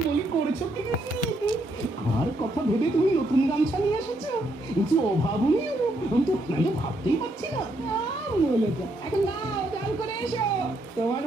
বলি করেছো কি আমার কথা ভেবে তুমি নতুন গামছা নিয়ে এসেছো কিন্তু অভাবনীয় আমি তো ভাবতেই পারছি না বলেছ এখন দাও চাল করে এসো তোমার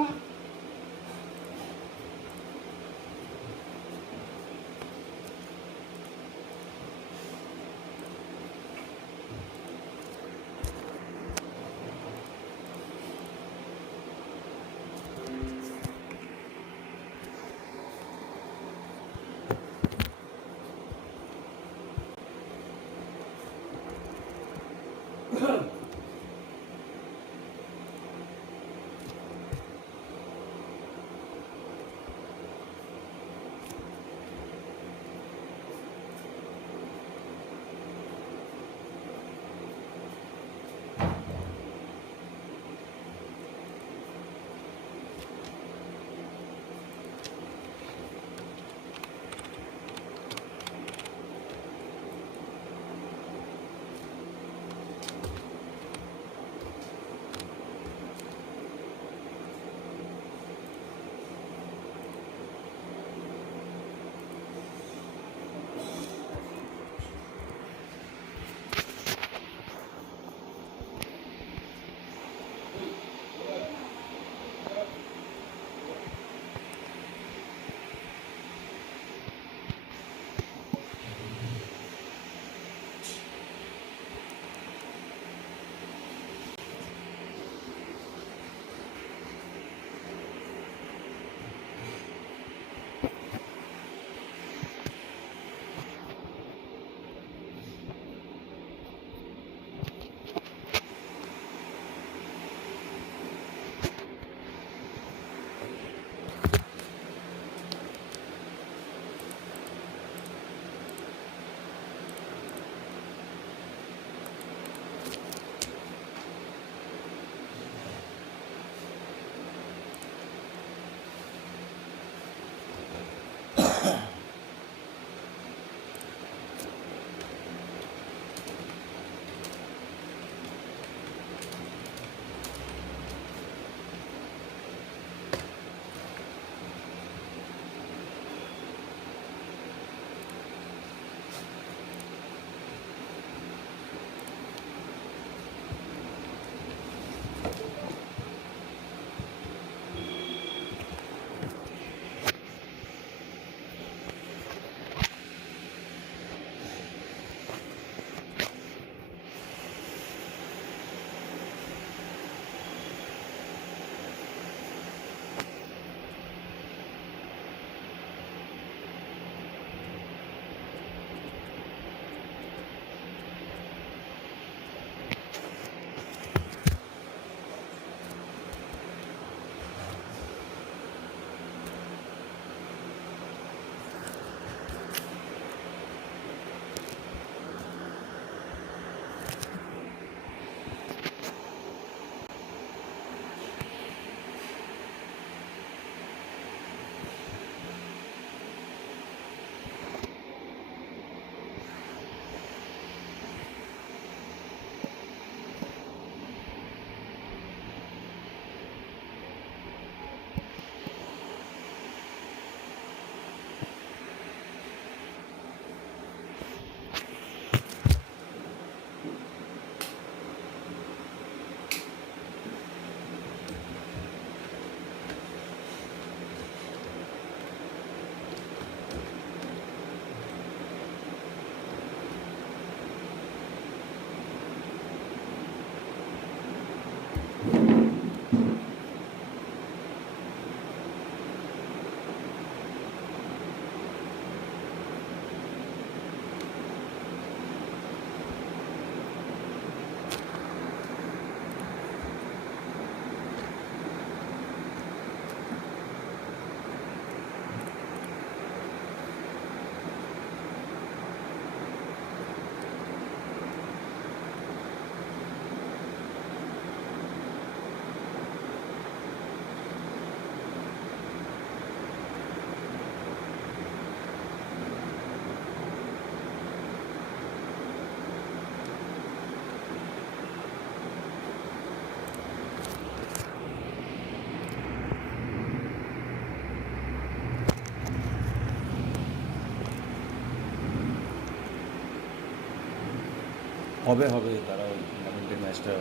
হবে হবে, তারা ওই টুর্নামেন্টের ম্যাচটা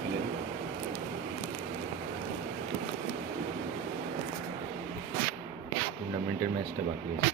খেলে নিক। টুর্নামেন্টের ম্যাচটা বাকি আছে।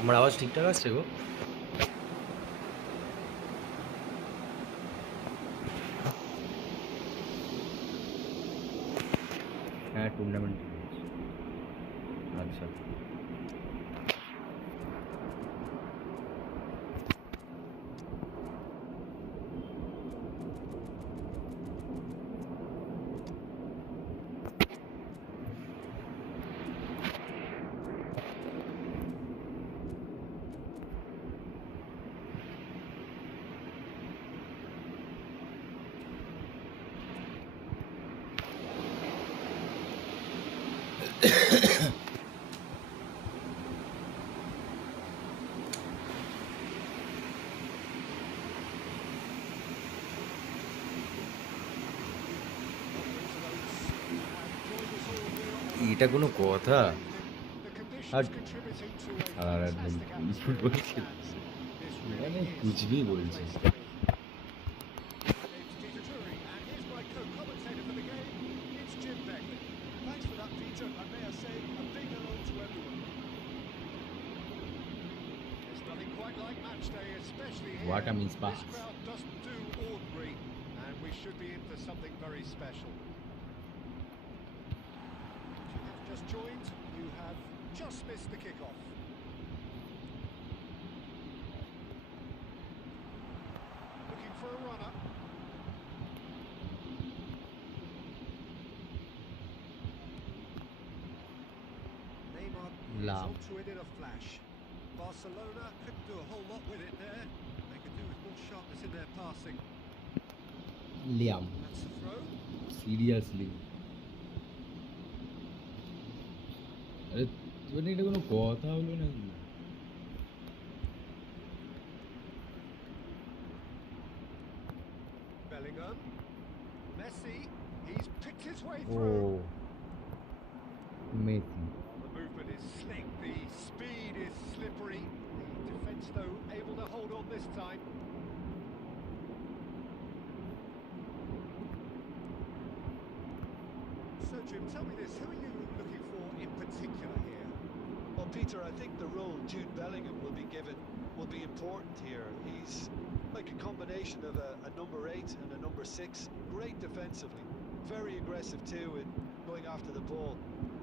আমার আওয়াজ ঠিকঠাক আসছে গো? হ্যাঁ, টুর্নামেন্ট। আচ্ছা, এটা কোনো কথা? আর আর একদম ফুটবল খেলছে, মানে কুছ ভি বলছে। What a means pass. Just joined, you have just missed the kickoff. Looking for a runner. Neymar is Lam. onto it in a flash. Barcelona couldn't do a whole lot with it there. They could do with more sharpness in their passing. Liam. That's the throw. Seriously. আরে মানে এটা কোনো কথা হলো নাকি? Bellingham. Messi. He's picked his way ও through. Messi. The movement is slick, the speed is slippery. The defence, though, able to hold on this time. So, Jim, tell me this, who are you looking for in particular here? Well, Peter, I think the role Jude Bellingham will be given will be important here. He's like a combination of a number 8 and a number 6. Great defensively, very aggressive too in going after the ball.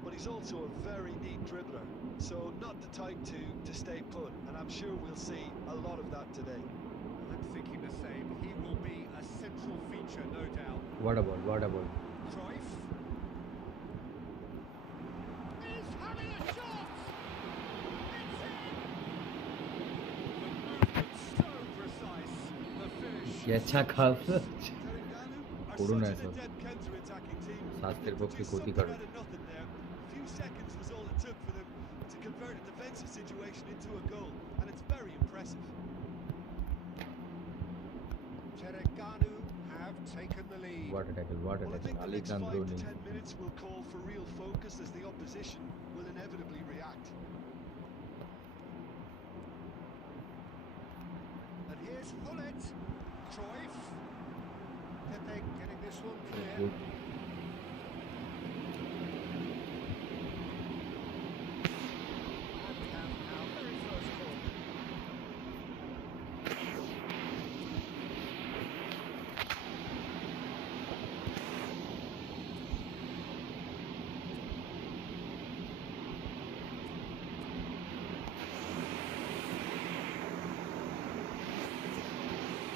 But he's also a very neat dribbler, so not the type to stay put. And I'm sure we'll see a lot of that today. I'm thinking the same. He will be a central feature, no doubt. What about? Cruyff. Is having a shot! It's in! The movement so precise. The finish. কি আচ্ছা Khalsa. Terengganu are করুন such না an এসব, adept counter-attacking team. স্বাস্থ্যের They পক্ষে produced ক্ষতিকারক। something out of nothing there. A few seconds was all it took for them to convert a defensive situation into a goal, and it's very impressive. Terengganu have taken the lead. What a tackle, what a Well, I tackle. think the Ali next Khan 5 to Dhoni. 10 minutes will call for real focus as the opposition will inevitably react. And here's Hullet. Cruyff. Pepe getting this one clear. Good. And we have our very first corner.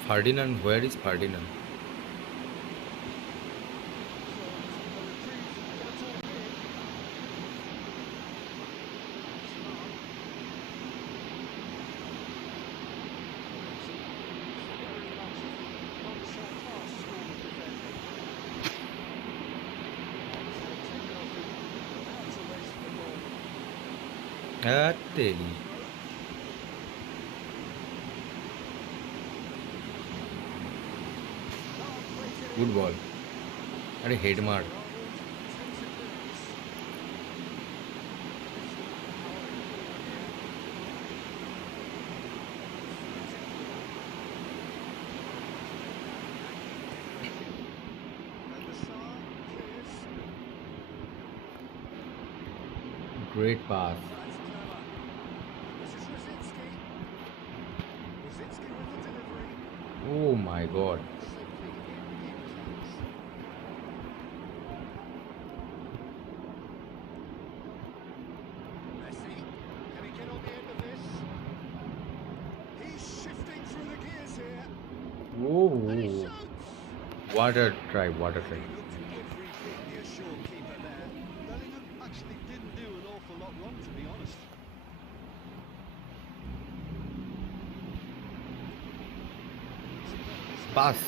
Ferdinand, where is Ferdinand? तेरी good ball. अरे head मार. Great pass. Oh my god. Messi, can he get on the end of this? He's shifting through the gears here. And he Oh, shoots! what a try, what a try. He looked every bit the assured keeper there. Bellingham actually didn't do an awful lot wrong, to be honest. Pass.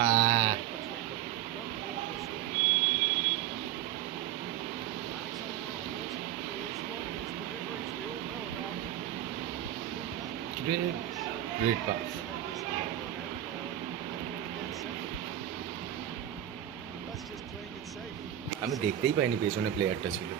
Ah. Great, great pass. That's just playing it safe. আমি দেখতেই পাইনি পেছনে প্লেয়ারটা ছিল.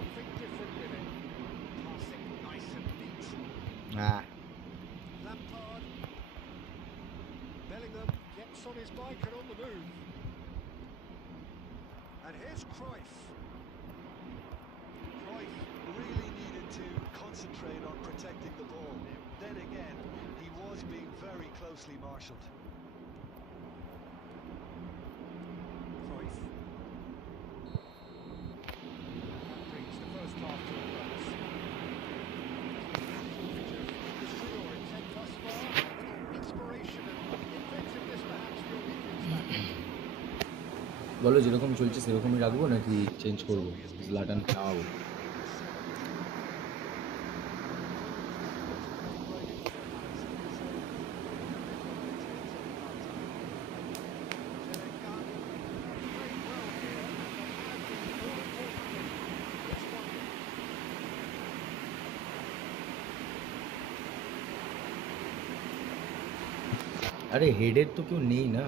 Something different with it. Passing nice and neat. Ah. Lampard. Bellingham gets on his bike and on the move. And here's Cruyff. Cruyff really needed to concentrate on protecting the ball. Then again, he was being very closely marshalled. Cruyff. That brings the first half to a close. Industry or intent thus far, a little inspiration and inventiveness perhaps will be things back. বলো যেরকম চলছে সেরকমই রাখবো নাকি change করবো, Zlatan খাওয়াবো? আরে হেডের তো কেউ নেই না.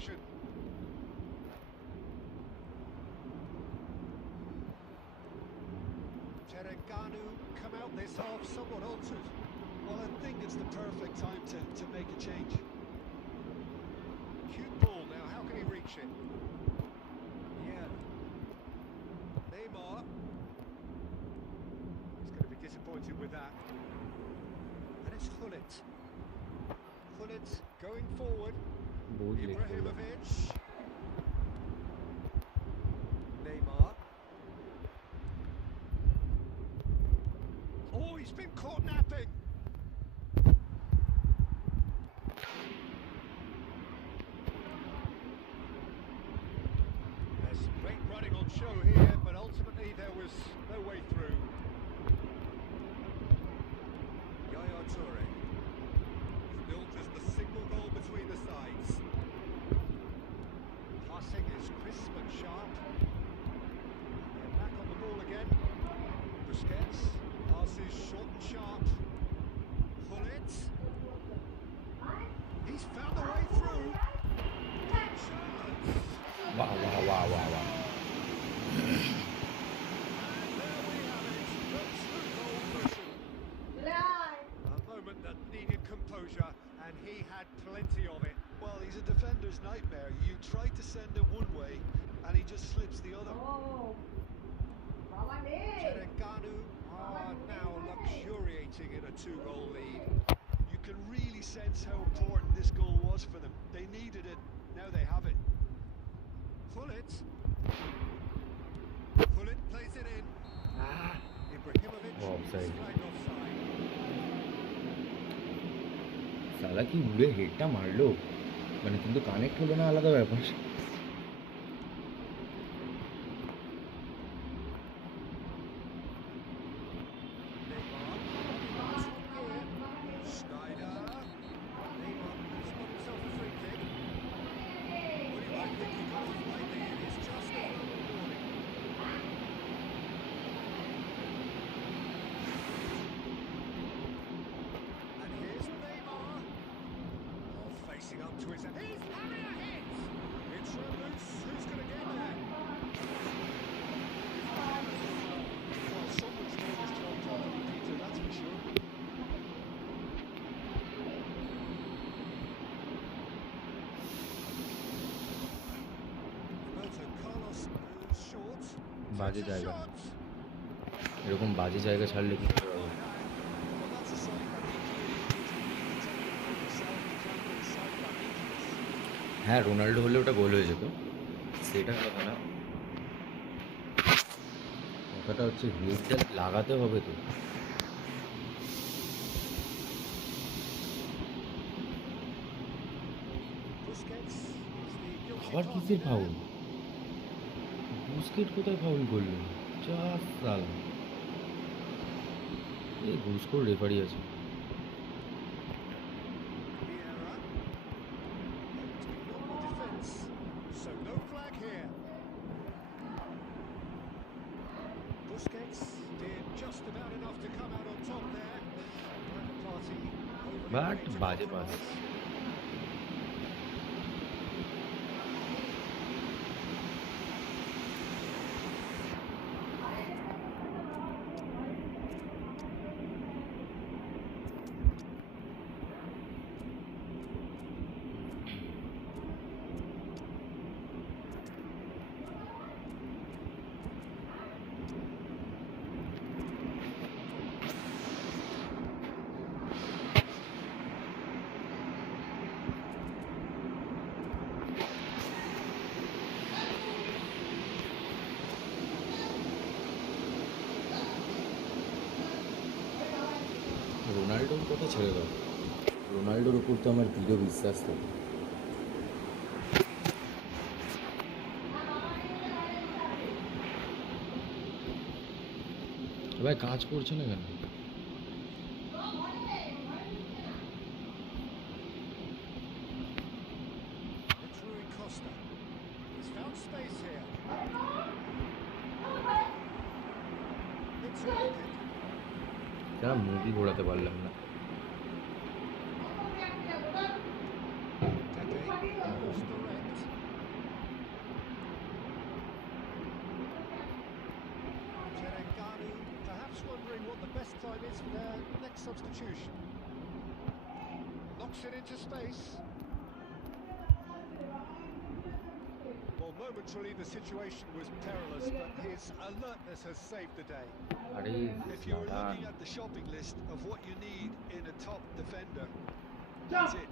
Vision. Terengganu come out this half somewhat altered. Well, I think it's the perfect time to make a change. Cute ball now, how can he reach touch it. Yeah. Neymar. He's going to be disappointed with that. And it's Gullit. Gullit going forward. बहुत late हो गया Ibrahimovic. Neymar. Oh, he's been caught napping. There's great running on show here, but ultimately there was no way through. Yaya Toure. Built as the single goal between the sides. Passing is crisp and sharp. They're back on the ball again. Busquets passes short and sharp. Gullit. He's found a way through. Chance. वाह वाह वाह वाह वाह And there we have it. The two-goal version. A moment that needed composure, and he had plenty of it. Well, he's a defender's nightmare. You try to send him one way, and he just slips the other. Terengganu are now luxuriating in a two-goal lead. You can really sense how important this goal was for them. They needed it. Now they have it. Gullit. Gullit plays it in. Ibrahimovic is Offside. flagged offside. সালা কি উড়ে হেডটা মারলো মানে কিন্তু connect হলো না আলাদা ব্যাপার Schneider. Neymar has got himself a free kick. Well, you might think he got off lightly. It is just a verbal warning. And here's Neymar. Oh, facing up to his... He's area hit! It's loose. Who's going to get there? Well, someone's doing his job properly, Peter, that's for sure. Roberto Carlos goes short. বাজে Takes a জায়গা shot. এরকম বাজে জায়গা ছাড়লে কি করে হবে? Well, that's a sign that he clearly needs to be taking himself. He can't get his side back into this. হ্যাঁ রোনাল্ডো হলে ওটা গোল হয়ে যেত সেটা কথা না কথাটা হচ্ছে হেডটা লাগাতে হবে তো Busquets is the guilty আবার party কিসের there. ফাউল বুস্কেট কোথায় ফাউল করলো চার সাল এই ঘুষখোর রেফারি আছে Vieira. Beyond the defence. So no flag here. Busquets did just about enough to come out on top there. Neither party overly but great to বাজে পাস compromise. রোনাল্ডোর কথা ছেড়ে দাও রোনাল্ডোর উপর তো আমার দৃঢ় বিশ্বাস থাকে ভাই কাজ করছে না কেন It's Rui Costa. He's found space here. It's Walker. যারা মুভি ঘোরাতে পারলাম না Pepe moves direct. Terengganu perhaps wondering what the best time is for their next substitution. Knocks it into space. arbitrarily, the situation was perilous, but his alertness has saved the day. আরে If you were দাঁড়ান। looking at the shopping list of what you need in a top defender, that's it.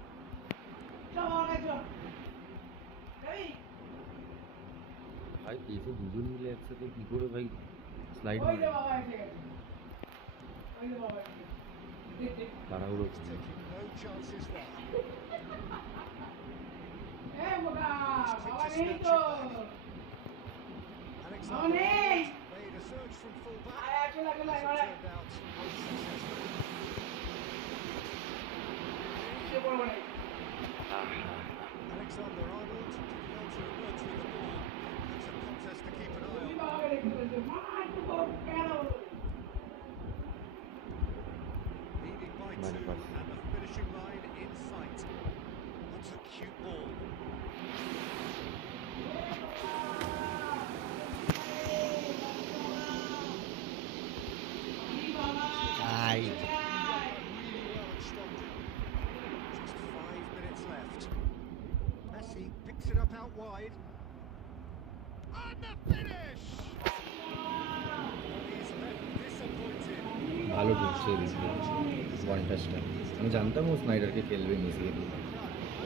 ভাই এসে দুজন মিলে একসাথে কি করে ভাই স্লাইড মারে তাড়াহুড়ো He's taking no chances there. Alexander made a surge from full back. As it turned out, unsuccessful. Alexander Arnold getting on to emerge with the ball. It's a contest to keep an eye on. Leading by Nice two, pass. and the finishing line in sight. That's a cute ball. I Really well and stopped it. Just 5 minutes left. Messi picks it up out wide. And the finish! He's left disappointed. ভালো ঢুকছে এদিকে one টাচটা আমি জানতাম ও স্নাইডারকে খেলবে মেসিকে দিয়ে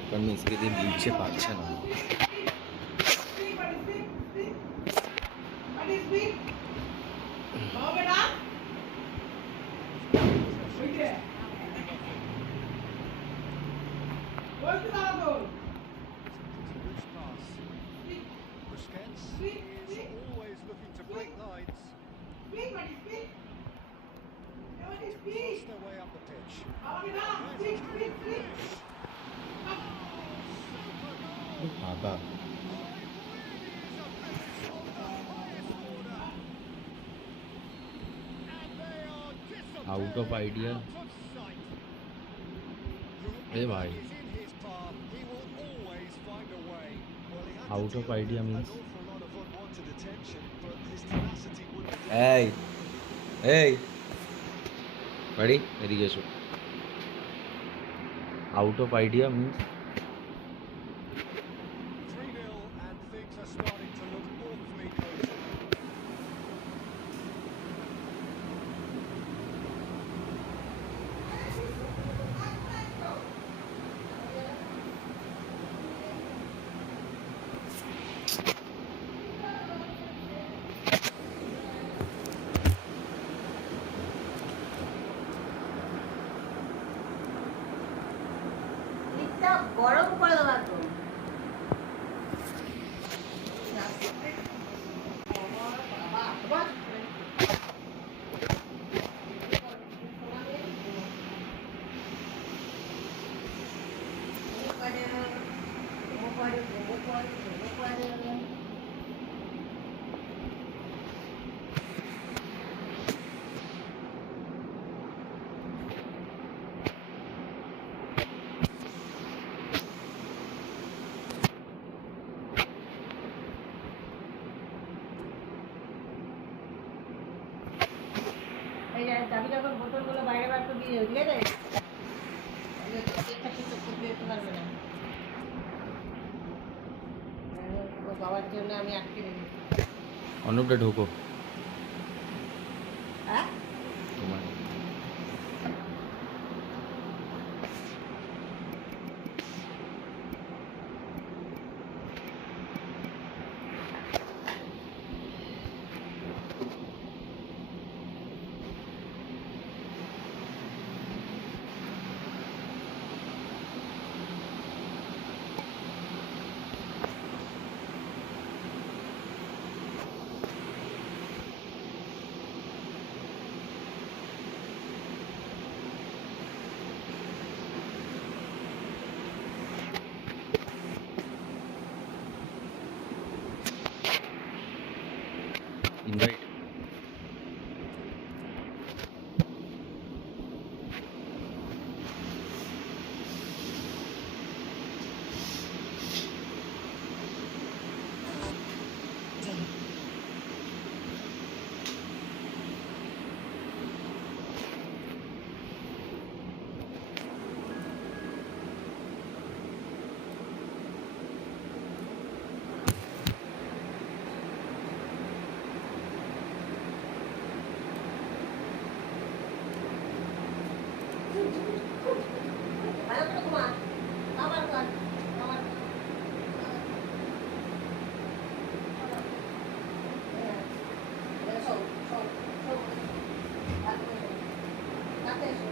কারণ মেসিকে দিয়ে লিখছে পারছে না Loose pass. Busquets is always looking to break lines. To force their way up the pitch. There's a great finish. ফাঁকা Out of idea. Hey, bhai. Out of idea means এই এই ready এদিকে এসো out of idea means 3-0 and things are starting to look awfully cozy. গরম করে দেওয়া তো এই যে চাবি যখন বোতলগুলো বাইরে বার করে দিয়ে ঠিক আছে যেতে পারবে না ও বাবার জন্য আমি আটকে রেখেছি অনুপটা ঢোকো হ্যাঁ তোমার ভালো করে ঘুমা আবার কর আবার শোন শোন শোন রাতে এসো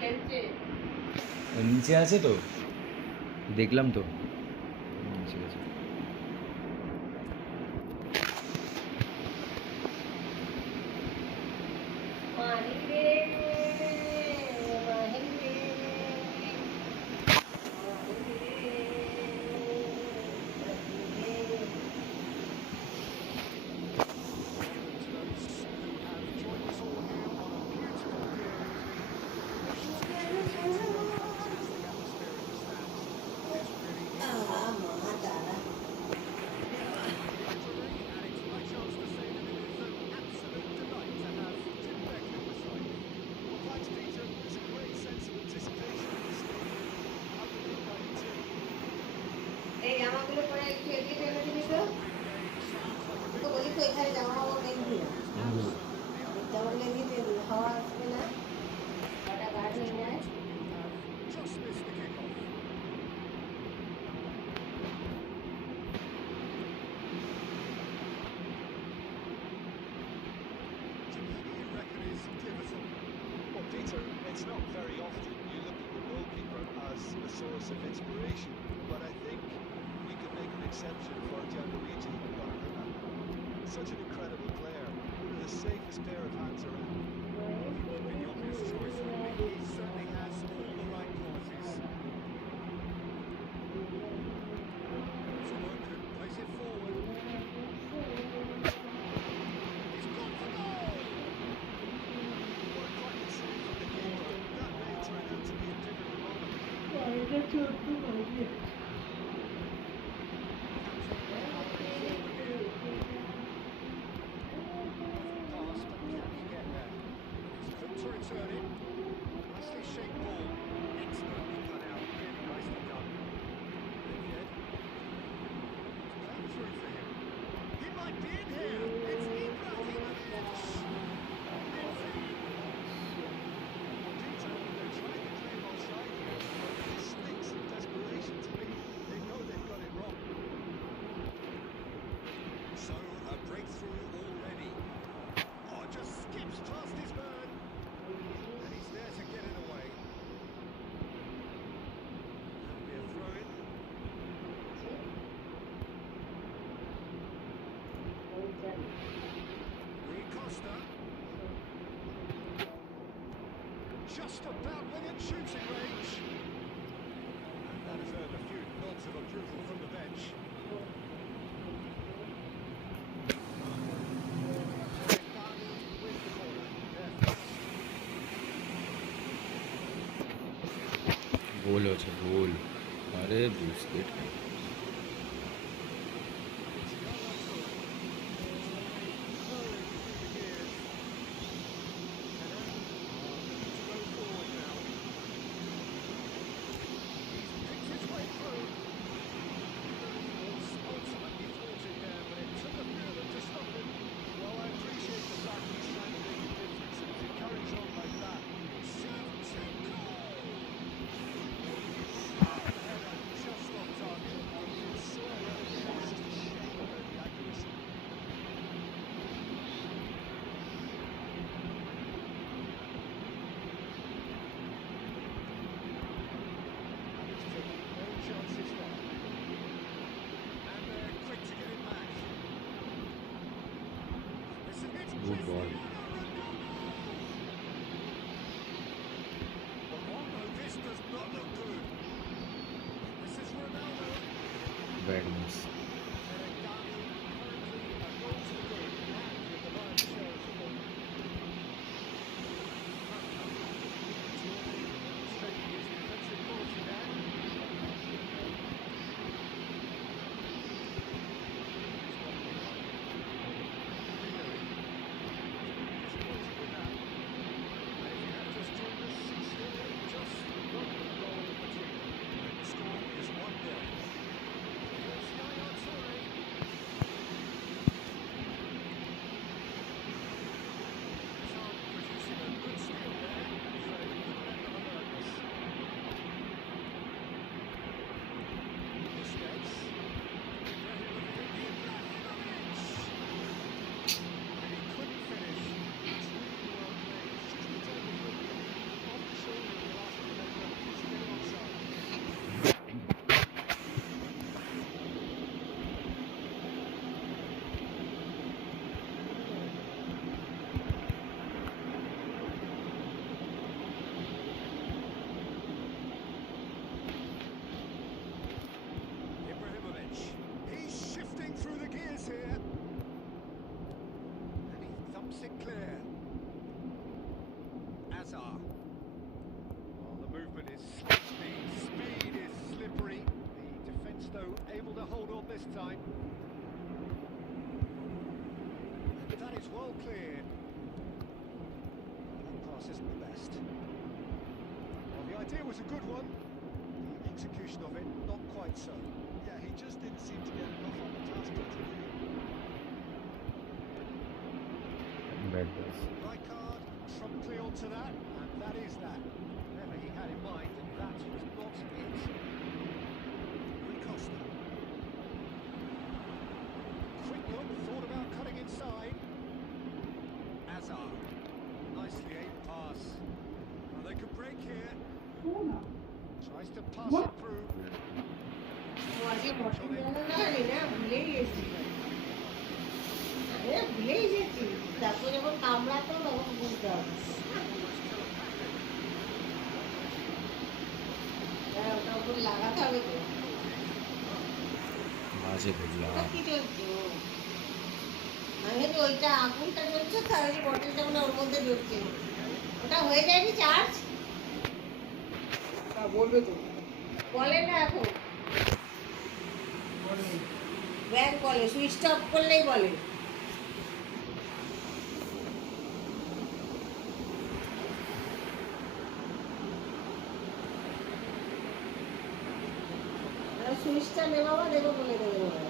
খেলছে ও নিচে আছে তো, দেখলাম তো নিচে আছে। মাহি রে মাহি রে এই জামাগুলো পরে একটু এগিয়ে টেনে দিবি তো তোকে বলি তো এখানে জামা কাপড় দেখবি না জামাগুলো এগিয়ে টেনে দিবি হাওয়া আসবে না ওটা গাঢ় হয়ে যায় Just missed the kickoff. So who do you reckon is pivotal? Well, Peter, it's not very often you look at the goalkeeper as a source of inspiration, but I think we could make an exception for Gianluigi Donnarumma. Such an incredible player, the safest pair of hands around. He would be the obvious choice, wouldn't he? He certainly has all the right qualities. So Worker plays it forward. He's gone for goal! What I can say from the keeper, that may turn out to be a pivotal moment. Pass, but can he get there? It's a to return it. Nicely shaped ball. Expertly cut out. Really nicely done. Olivier. Playing through for him. He might be in here. It's Ibrahimovic. Peter, they're trying to claim offside here, but it stinks of desperation to me. They know they've got it wrong. So a breakthrough already. Oh, just skips past his man. And he's there to get it away. That'll be a throw in. Rui Costa. Just about within shooting range. And that has earned a few nods of approval from the bench. With the corner. Therefore, গোল হচ্ছে গোল, আরে biscuit. Good ball. this time. That is well cleared. That pass isn't the best. Well, the idea was a good one. The execution of it, not quite so. Yeah, he just didn't seem to get enough on the task, did he? Bad pass. Right card, promptly onto that, and that is that. Whatever he had in mind, that was not it. Rui Costa. Quick look, thought about cutting inside. Hazard. Nicely aimed pass. Well, they could break here. Tries to pass it through. ও আজকে mutton জানো না রে না ভুলেই গেছি আরে ভুলেই গেছি তারপর যখন কামড়াতো তখন বুঝতাম হ্যাঁ ওটা উপর লাগাতে হবে তো বাজে বুঝলাম। ওটা কি চলছে আমি তো ওইটা আগুনটা জ্বলছে তার আগে বটলটা মানে ওর মধ্যে ঢুকছে ওটা হয়ে যায়নি চার্জ বলবে তো বলে না এখন ব্যাগ বলে সুইচ অফ করলেই বলে সুইচটা নেবাবা দেবো বলে দেবে ওরা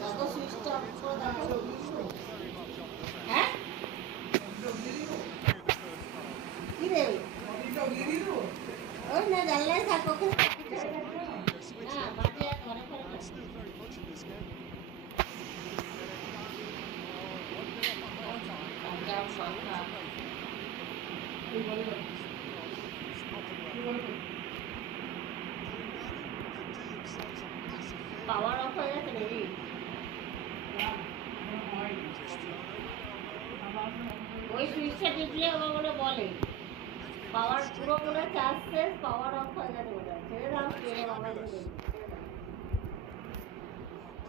দেখো সুইচটা অফ করে দেখো হ্যাঁ কি দেবে ওই না জানলায় থাকো না বাজে আর ঘরে ঘরে And still very much in this game. Punjab সংখ্যা পাওয়ার অফ হয়ে গেছে নাকি ওই সুইচটা টিপলে আমার মনে বলে পাওয়ার পুরো মনে চার্জ শেষ পাওয়ার অফ হয়ে গেছে মনে হয় ছেড়ে দাও ছেড়ে দাও আমার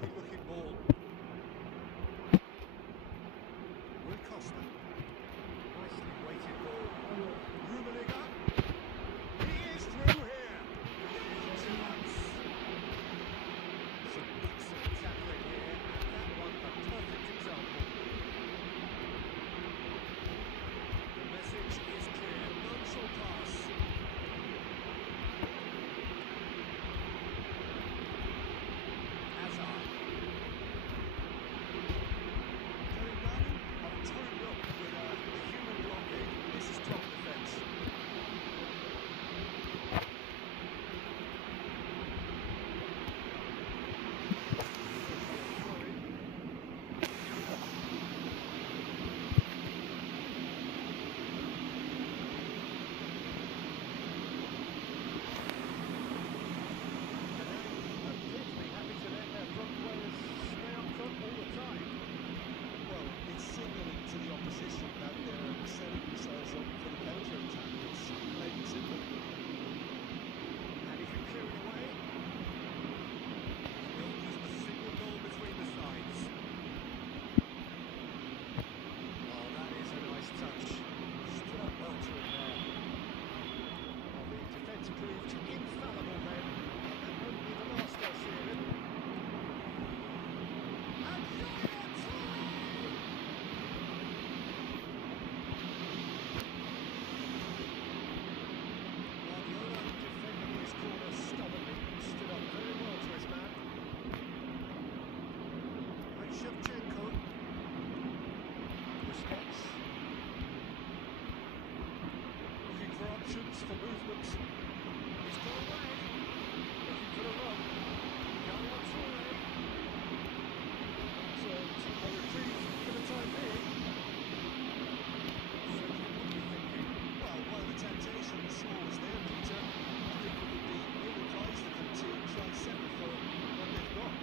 Good looking ball. Rui Costa. Nicely weighted ball. Rummenigge. He is through here. Two runs. Some excellent tackling here. That one a perfect example. The message is clear. None shall pass. Hazard. Going down on turned up with a human blocking. This is top defence. Well, it's signalling to the opposition that they're setting themselves up for the counter-attack. It's plain and simple. And he can clear it away. Still just a single goal between the sides. Oh, that is a nice touch. Stood up well to him there. Well, the defence proved infallible then. And that won't be the last they'll see of him. And Yaya Toure! Guardiola defending his corner stubbornly, stood up very well to his man. And Shevchenko. Busquets. Looking for options for movement. He's got away. Looking for the run. Yaya Toure. So, a reprieve for the time being. Certainly what are you thinking? Well, while the temptation is always there, Peter, I think it would be ill-advised of them to try and settle for what they've got.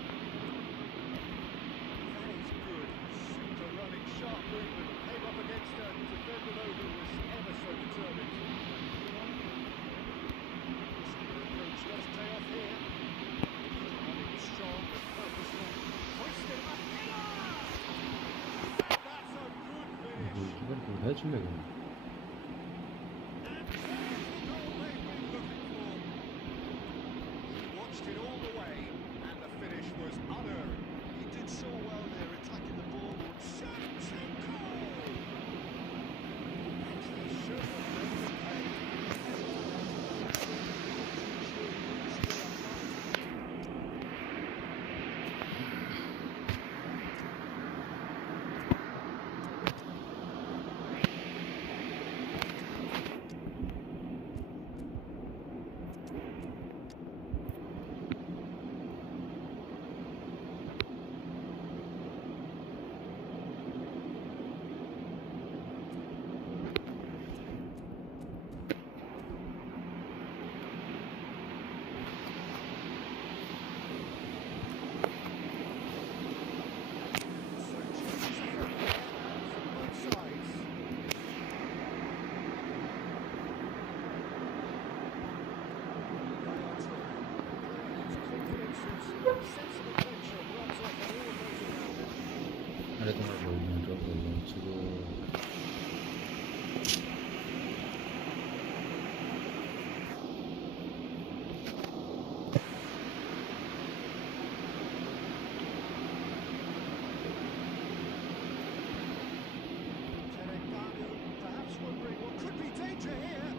That is good. Super running, sharp movement. Came up against a defender though who was ever so determined. Still a ছিল কিন্তু। Watched it all the way, and the finish was unearned. He did so well there, attacking the ball. Shevchenko! Should have been the pay. আরে তোমার বলছো ছিল Perhaps wondering what could be danger here.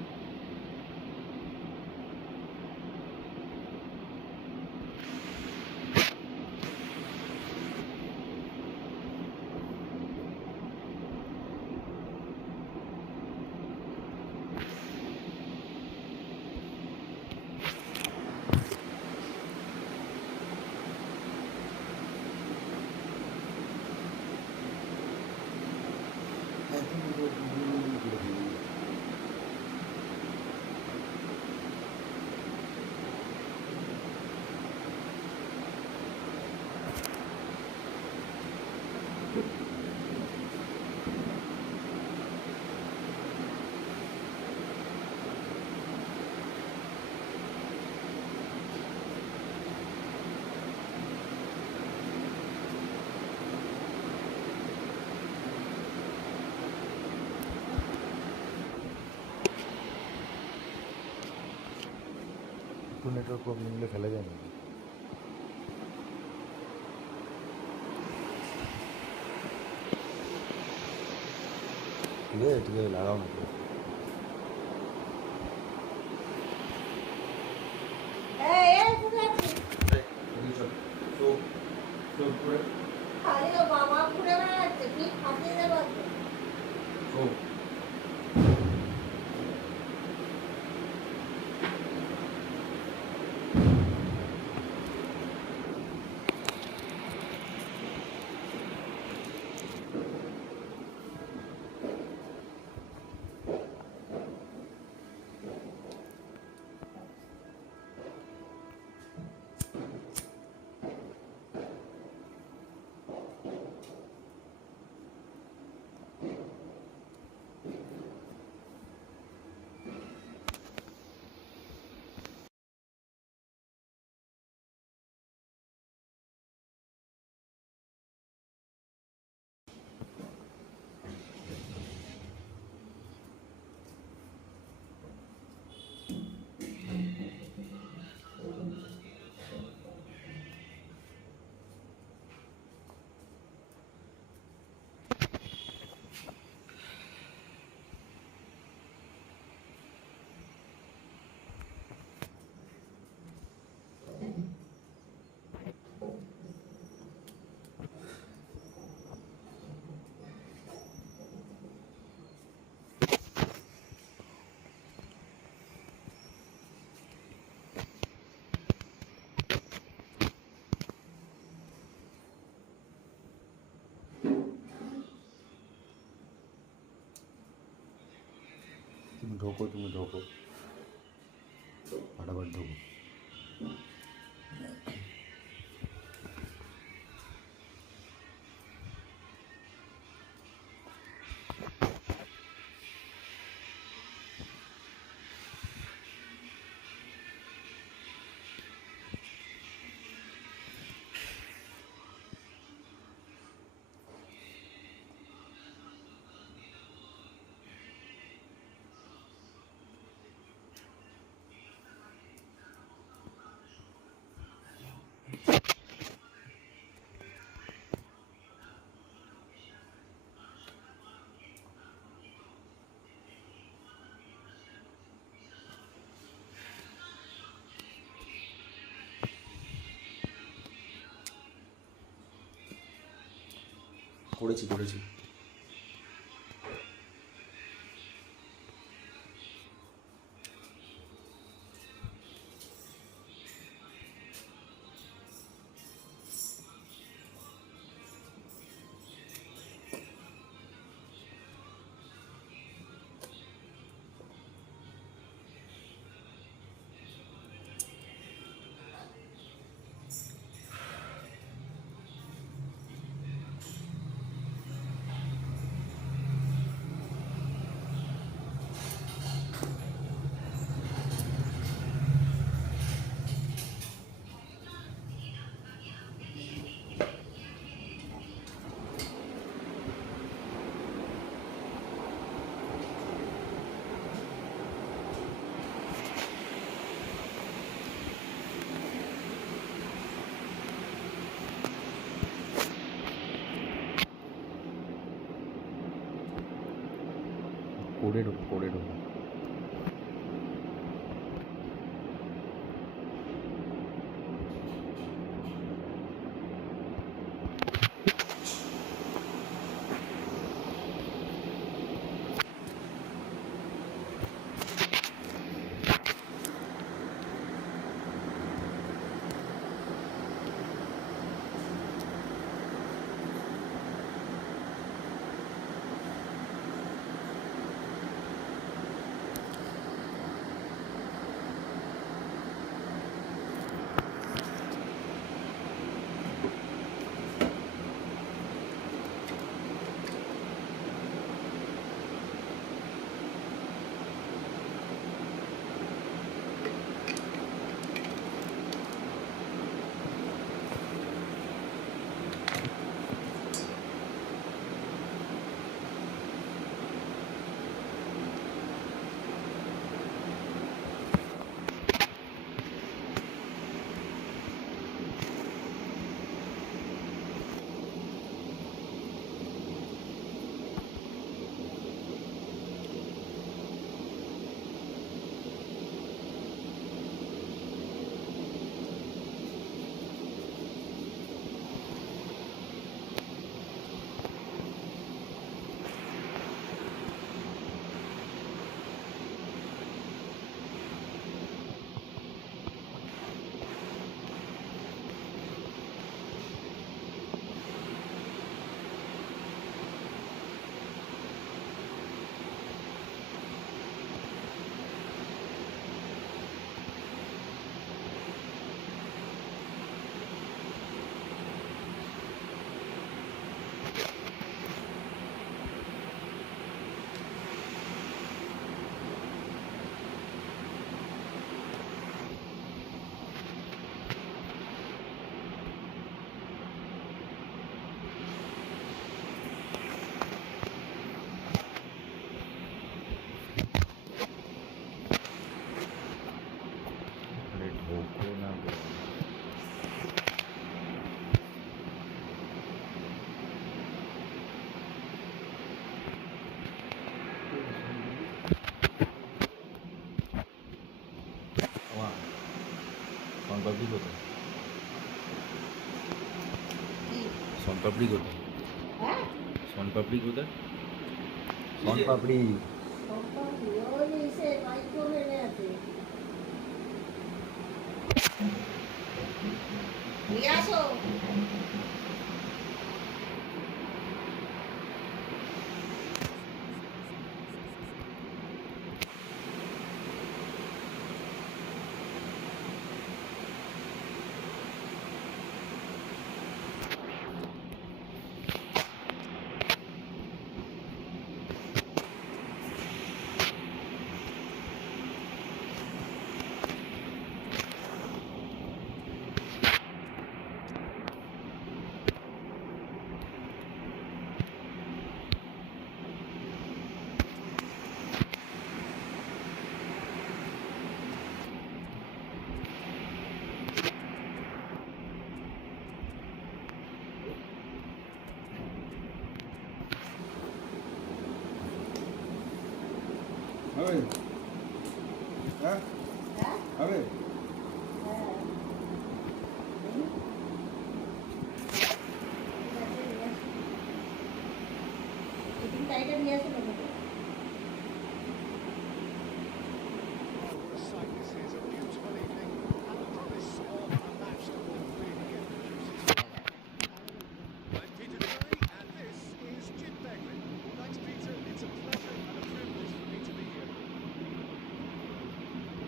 একটু network problem হলে খেলা যায় না। ঠিক আছে লাগাও না তো। খালি ও বাবা ঘুরে বেড়াচ্ছে, ঠিক ফাটিয়ে দেবো তো। তুমি ঢোকো फटाफट ढोको। করেছি করেছি। করে ঢোকো করে ঢোকো। শনপাপড়ি কোথায়? শনপাপড়ি কোথায়? হ্যাঁ শনপাপড়ি কোথায়? শনপাপড়ি ওই সে মাইক্রোওভেনে আছে নিয়ে আসো হবে হ্যাঁ হ্যাঁ হবে হ্যাঁ দেখি। ঠিক আছে, নিয়ে আসো। ফিটিং টাইটের নিয়ে আসো না তোকে। Oh, what a sight this is. A beautiful evening and the promise of a match that will really get the juices flowing. I'm Peter Drury and this is Jim Begley. Thanks, Peter. It's a pleasure and a privilege for me to be here.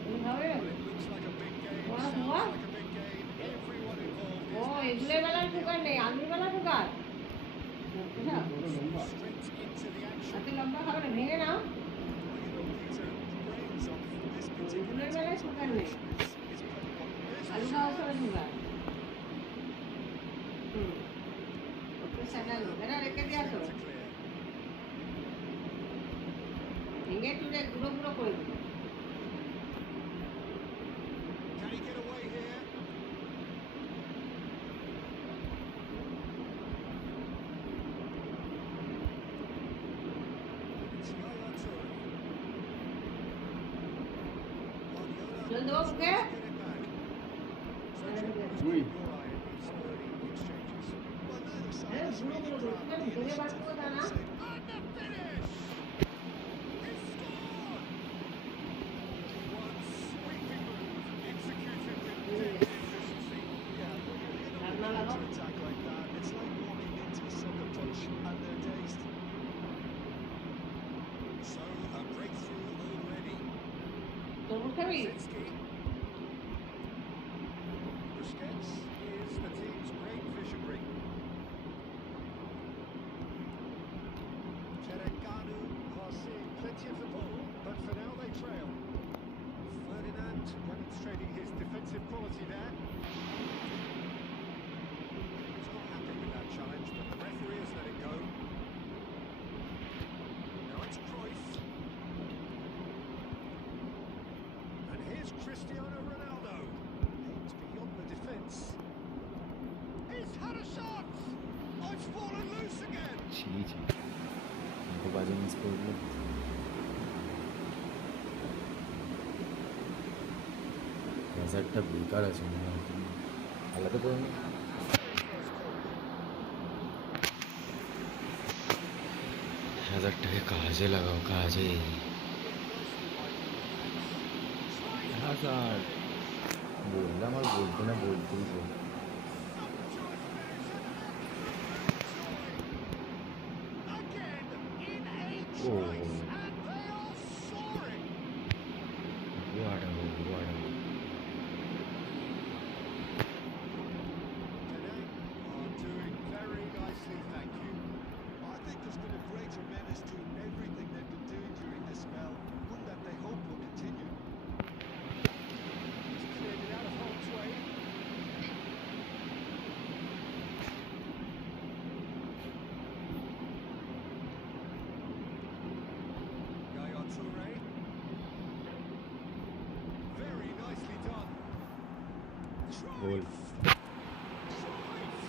তুমি খাবে? Well, it looks like a big game, Wow, sounds wow. like a big game. Everyone involved O is এগুলোর বেলার sugar নেই, আলুর বেলা sugar. বুঝা? straight into the action. এত লম্বা খাবে না, ভেঙে নাও। Well, you know, Peter, the brains of this particular এগুলোর বেলায় সুগার নেই, is pretty There's আলু a খাওয়ার shot. সময় সুগার। একটু সাজানো, এটা রেখে দিয়ে আসো। To clear. ভেঙে তুলে গুঁড়ো গুঁড়ো করে দেবো। Can he get away here? It's Yaya Toure. Guardiola জল দেবো মুখে? get it back. So Jim, who's Oui. got your eye in these early exchanges? Well, neither side হ্যাঁ has গুঁড়ো really গুঁড়ো করে, grabbed সুগার the ভেঙে বার initiative, করবো তা I না। would say. And the finish! He scored! One sweeping move, executed with deadly efficiency. Yeah, when you're in on Calma, a Lalo. counter-attack like that, it's like walking into a sucker punch and they're dazed. So a breakthrough already. তরমুজ খাবি? Zinski. Busquets is the team's great visionary. Terengganu are seeing plenty of the ball, but for now they trail. Ferdinand demonstrating his defensive quality there. He's not happy with that challenge, but the referee has let it go. Now it's Cruyff. And here's Cristiano Ronaldo. Aims beyond the defence. He's had a shot! Oh, it's fallen loose again! ছি ছি এত বাজে miss করলো হ্যাজার্ডটা বেকার আছে মনে হয় আলাদা করে নি হ্যাজার্ডটাকে কাজে লাগাও কাজে হ্যাজার্ড বললাম আর বলতে না বলতেই তো Again in a Oh. trice, and they are soaring! Water Penang are doing very nicely, thank you. I think there's been a greater menace to everything they've been doing during this spell, one that they hope will continue. He's cleared it out of harm's way. Yaya Toure. Very nicely done. Goal Cruyff! Cruyff!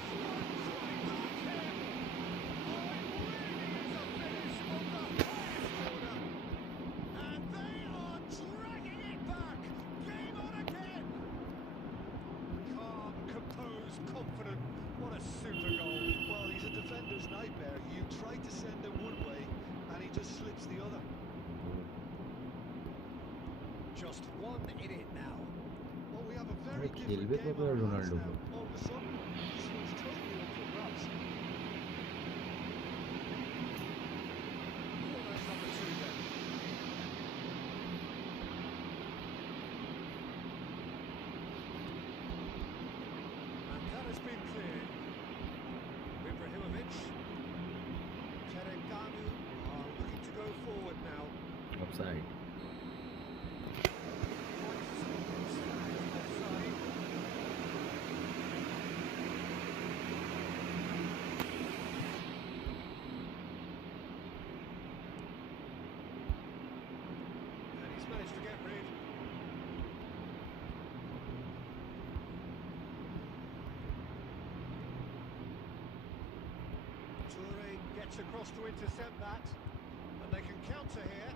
No one quite like him! Oh, it really is a finish of the highest order. And they are dragging it back. Game on again. Calm, composed, confident. What a super goal. Well, he's a defender's nightmare. You try to send him one way, and he just slips the other. Just one in it now. Well, we have a very Hey, different খেলবে game কবে on our hands Ronaldo? now. All of a sudden, this one's totally up for grabs. Almost number two then. And that has been cleared. Ibrahimovic. Terengganu are looking to go forward now. Offside Offside. And he's managed to get rid. Toure gets across to intercept that, and they can counter here.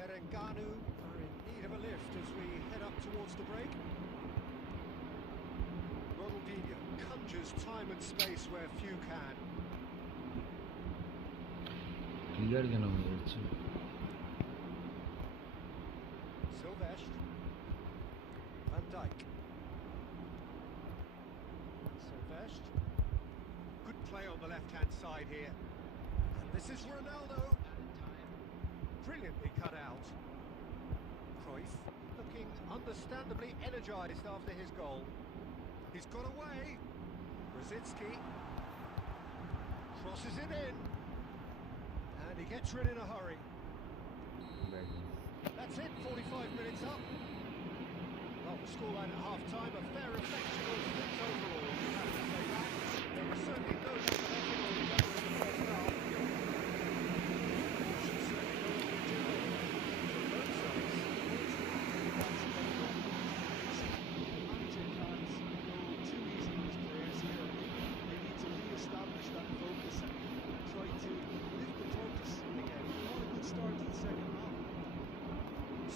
Terengganu are in need of a lift as we head up towards the break. Ronaldinho conjures time and space where few can. Clear কেন হয়ে যাচ্ছে? Silvesh. Van Dijk. Silvesh. Good play on the left-hand side here. And this is Ronaldo. Brilliantly cut out. Cruyff looking understandably energised after his goal. He's got away. Rosicki crosses it in. And he gets rid in a hurry. That's it, 45 minutes up. Well, the scoreline at half-time, a fair reflection of things overall, you have to say that. There was certainly no mathematical error in the first half. Should certainly know what we're doing from both sides. Manager can't go too easy on his players here. They need to re-establish that focus and try to lift the focus again. Not a good start to the second half.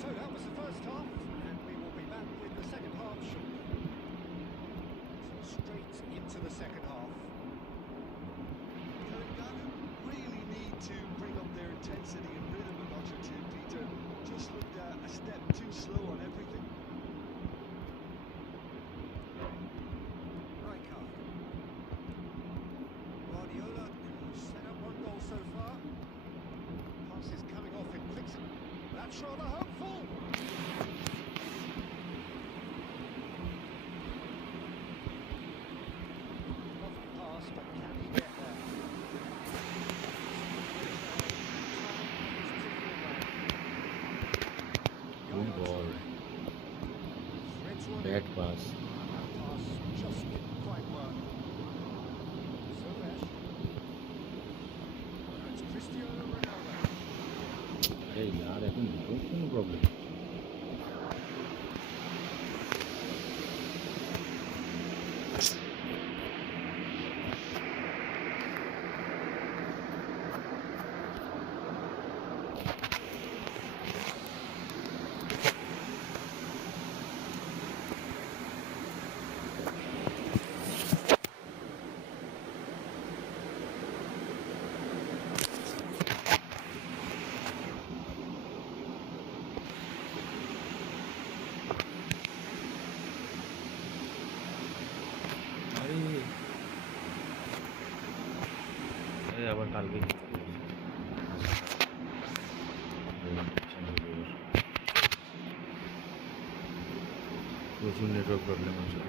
So that was the first half, and we will be back with the second half shortly. So straight into the second half. Terengganu really need to bring up their intensity and rhythm a notch or two, Peter. Just looked a step too slow on everything. Rijkaard. Guardiola set up one goal so far. Passes coming off in quick. That's rather hopeful. Lovely pass, but can he get there? Good ball. Threads one in. Bad pass. That pass just didn't quite work. Silvesh. Now it's Cristiano Ronaldo. আরে यार এখন কোনো problem? আরে আবার কালকে প্রচুর network problem আছে।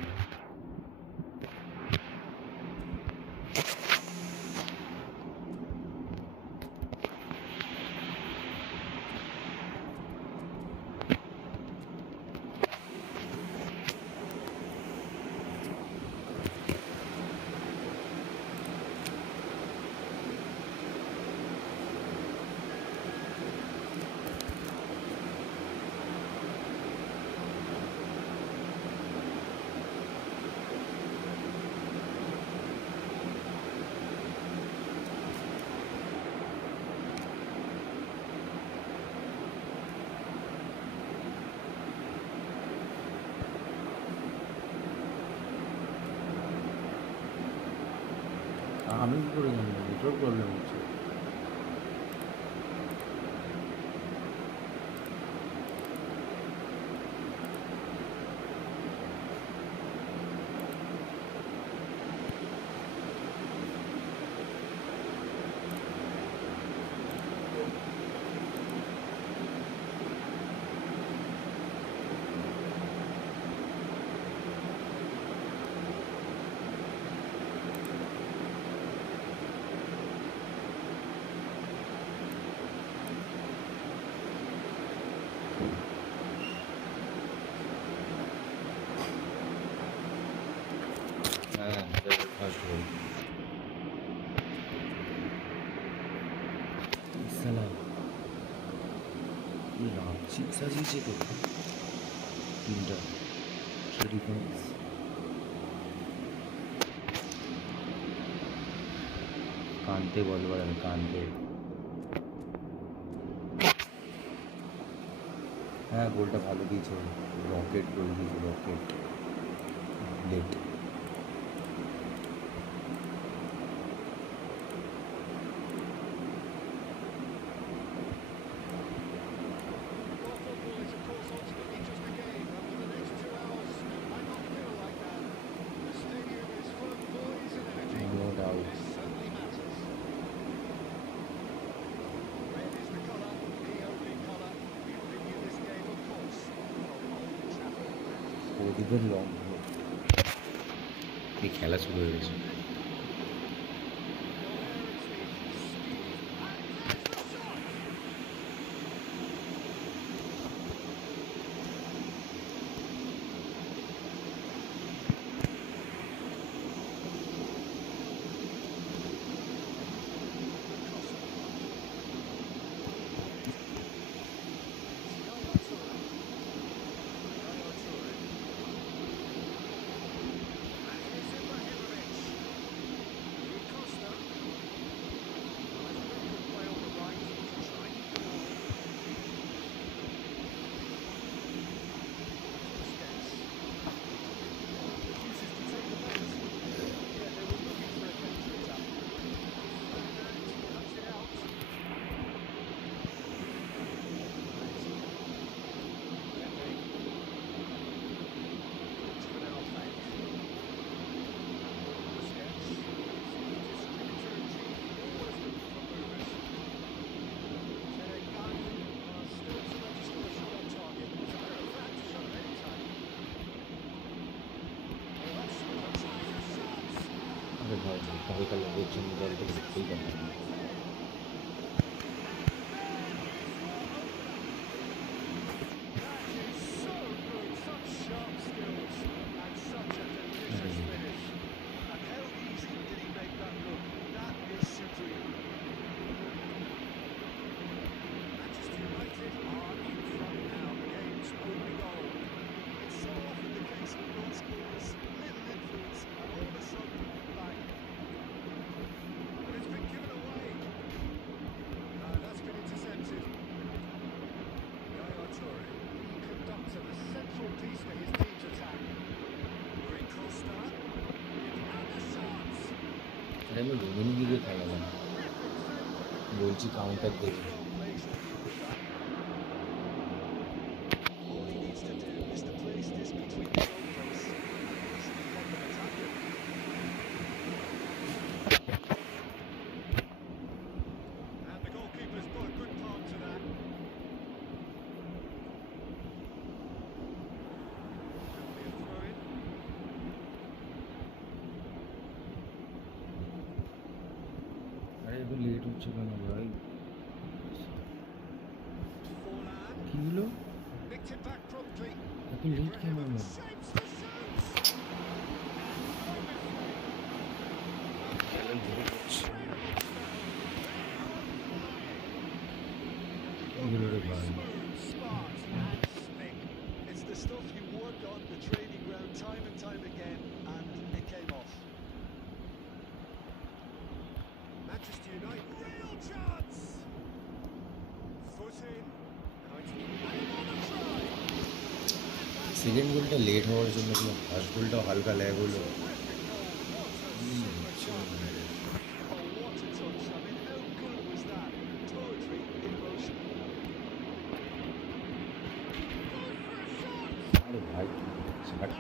আমি কি করে জানবো নেটওয়ার্ক প্রবলেম হচ্ছে? ফার্স্ট গোল সালাম রাখছি সাজিয়েছে তো তিনটা ডিফেন্স কানতে বলবার আমি কানতে হ্যাঁ গোলটা ভালো দিয়েছে, রকেট গোল দিয়েছে, রকেট লেট। Well, football is, of course, ultimately just a game, and for the next 2 hours, it might not feel like that. The stadium is full of noise and energy. No doubt. This certainly matters. Red is the colour, the only colour. We bring you this game, of course, from Old Trafford, Manchester. প্রদীপের long এই খেলা শুরু হয়ে গেছে। আরে ভাই হালকা লাগের জন্য জলটা দেখতেই পারলাম না। আরে আমি রুমিনি দিকে খেলালাম, বলছি কাউন্টার দেবে। And the goalkeeper's put a good part to that. Be a throw in. আরে একটু লেট হচ্ছে কেন ভাই? Forlan কি হলো nicked it back promptly. এত লেট কেন হলো? Saves the shot. খেলা ধরে যাচ্ছে এগুলো রে ভাই। Smart and slick. It's the stuff you work on the training ground time and time again, and it came off. Manchester United, real chance. Foot in. And another try. Second গোলটা late হওয়ার জন্য কি first গোলটাও হালকা lag হলো। Oh, what a touch. I mean, how good was that? Poetry in motion. আরে ভাই ছাড়।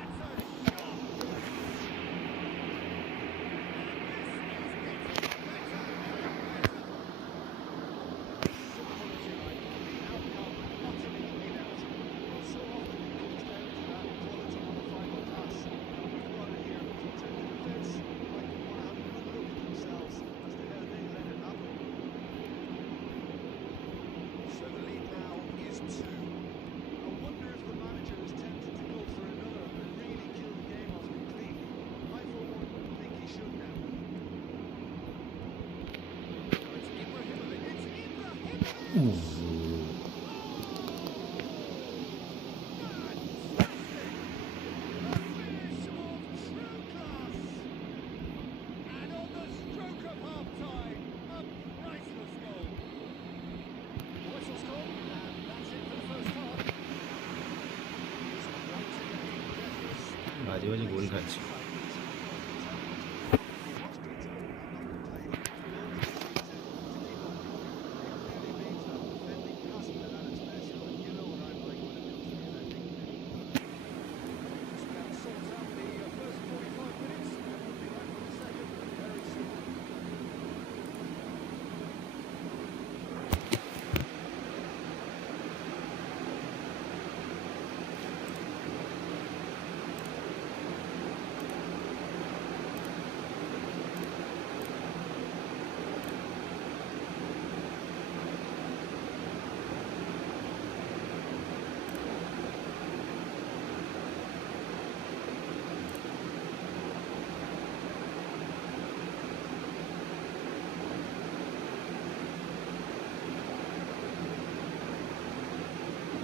So the lead now is 2. I wonder if the manager is tempted to go for another and really kill the game off completely. I, for one, think he should now. It's Ibrahimovic. It's Ibrahimovic. Finish of true class. And on the stroke of half-time, a priceless goal. The whistle's gone, and that's it for the first half. বাজে বাজে গোল খাচ্ছে।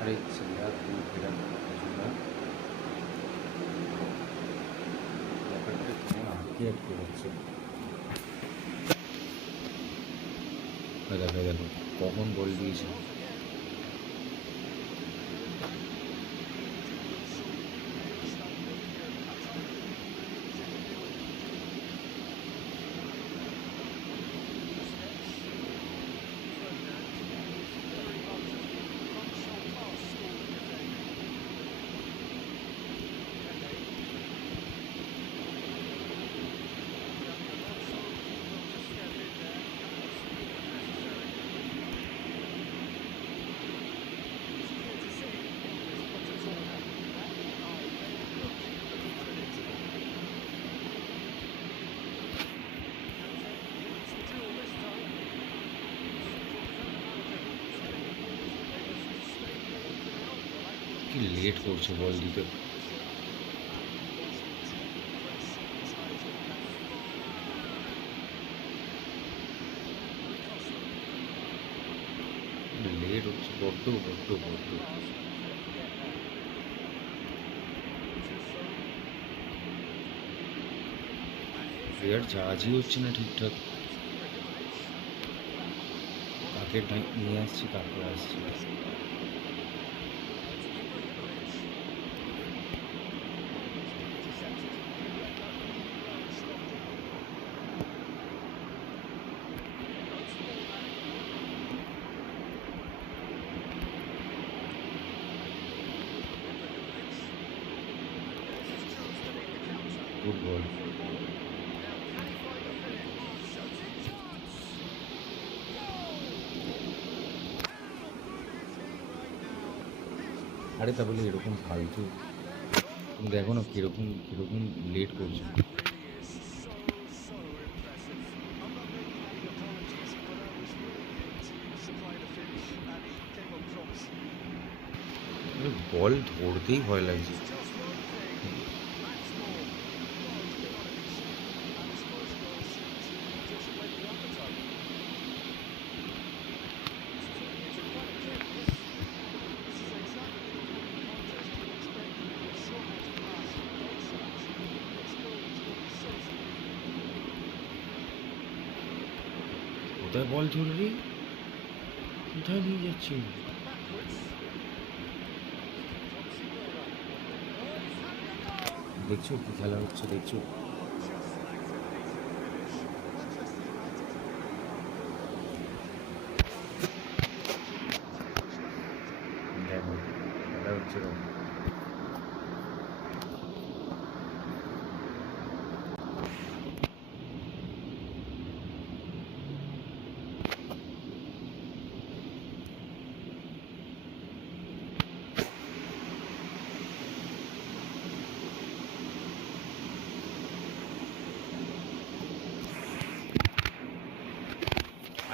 अरे चिल्ला तू फिर चूल्हा पकड़ते phone आके अटके बच्चे দেখো দেখো কখন বল দিয়েছে। কি লেট করছে বল দিতে। লেট হচ্ছে বড্ড বড্ড বড্ড। প্লেয়ার চার্জই হচ্ছে না ঠিকঠাক। কাকে নিয়ে আসছি কাকে আসছি। ফুটবল আরে তা বলে এরকম ফালতু তুমি দেখো না কিরকম কিরকম লেট করছে। বল ধরতেই ভয় লাগছে। কোথায় বল জরুরি, কোথায় নিয়ে যাচ্ছি। দেখছো কি খেলা হচ্ছে দেখছো। দেখো খেলা হচ্ছে।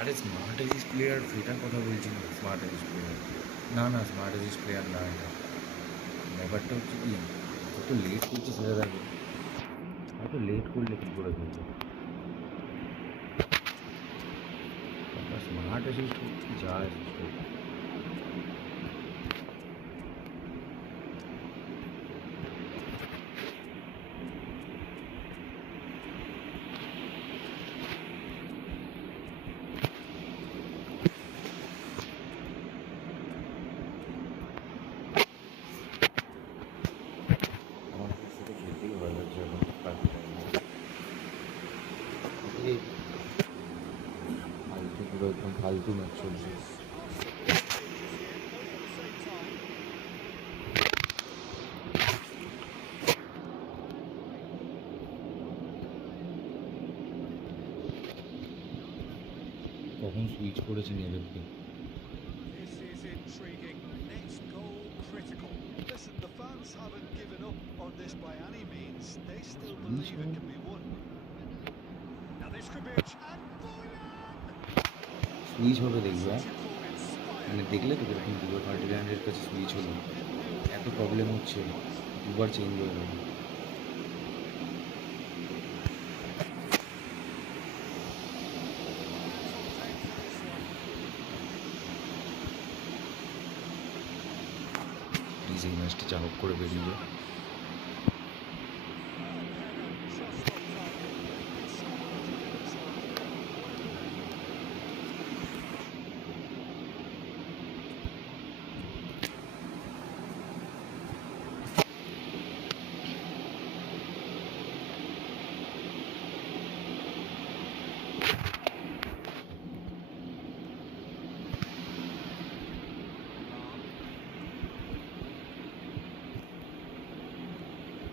আরে স্মার্ট এজিস প্লেয়ার সেটার কথা বলছি না। স্মার্ট এজিস প্লেয়ার না না স্মার্ট এজিস প্লেয়ার না। এটা ব্যাপারটা হচ্ছে কি কত লেট করছে সেটা দেখো। এত লেট করলে কী করে খেলবে। স্মার্ট এজিস যা এসিস্ট আমার সেটা খেলতেই হয়। ফালতু ম্যাচ চলছে। কখন সুইচ করেছে নেবেদকে? This is intriguing. Next goal critical. Listen, the fans haven't given up on this by any means. They still Switch believe it on. can be won. Now this could be a chance. Switch হবে দেখবে, হ্যাঁ? Beautiful, মানে inspired. দেখলে তো এরকম দুবার ফার্টিল্যান্ডের কাছে switch হলো, এত প্রবলেম হচ্ছে, দুবার চেঞ্জ হয়ে গেল। প্লিজ এই ম্যাচটা যা হোক করে বেরিয়ে যায়।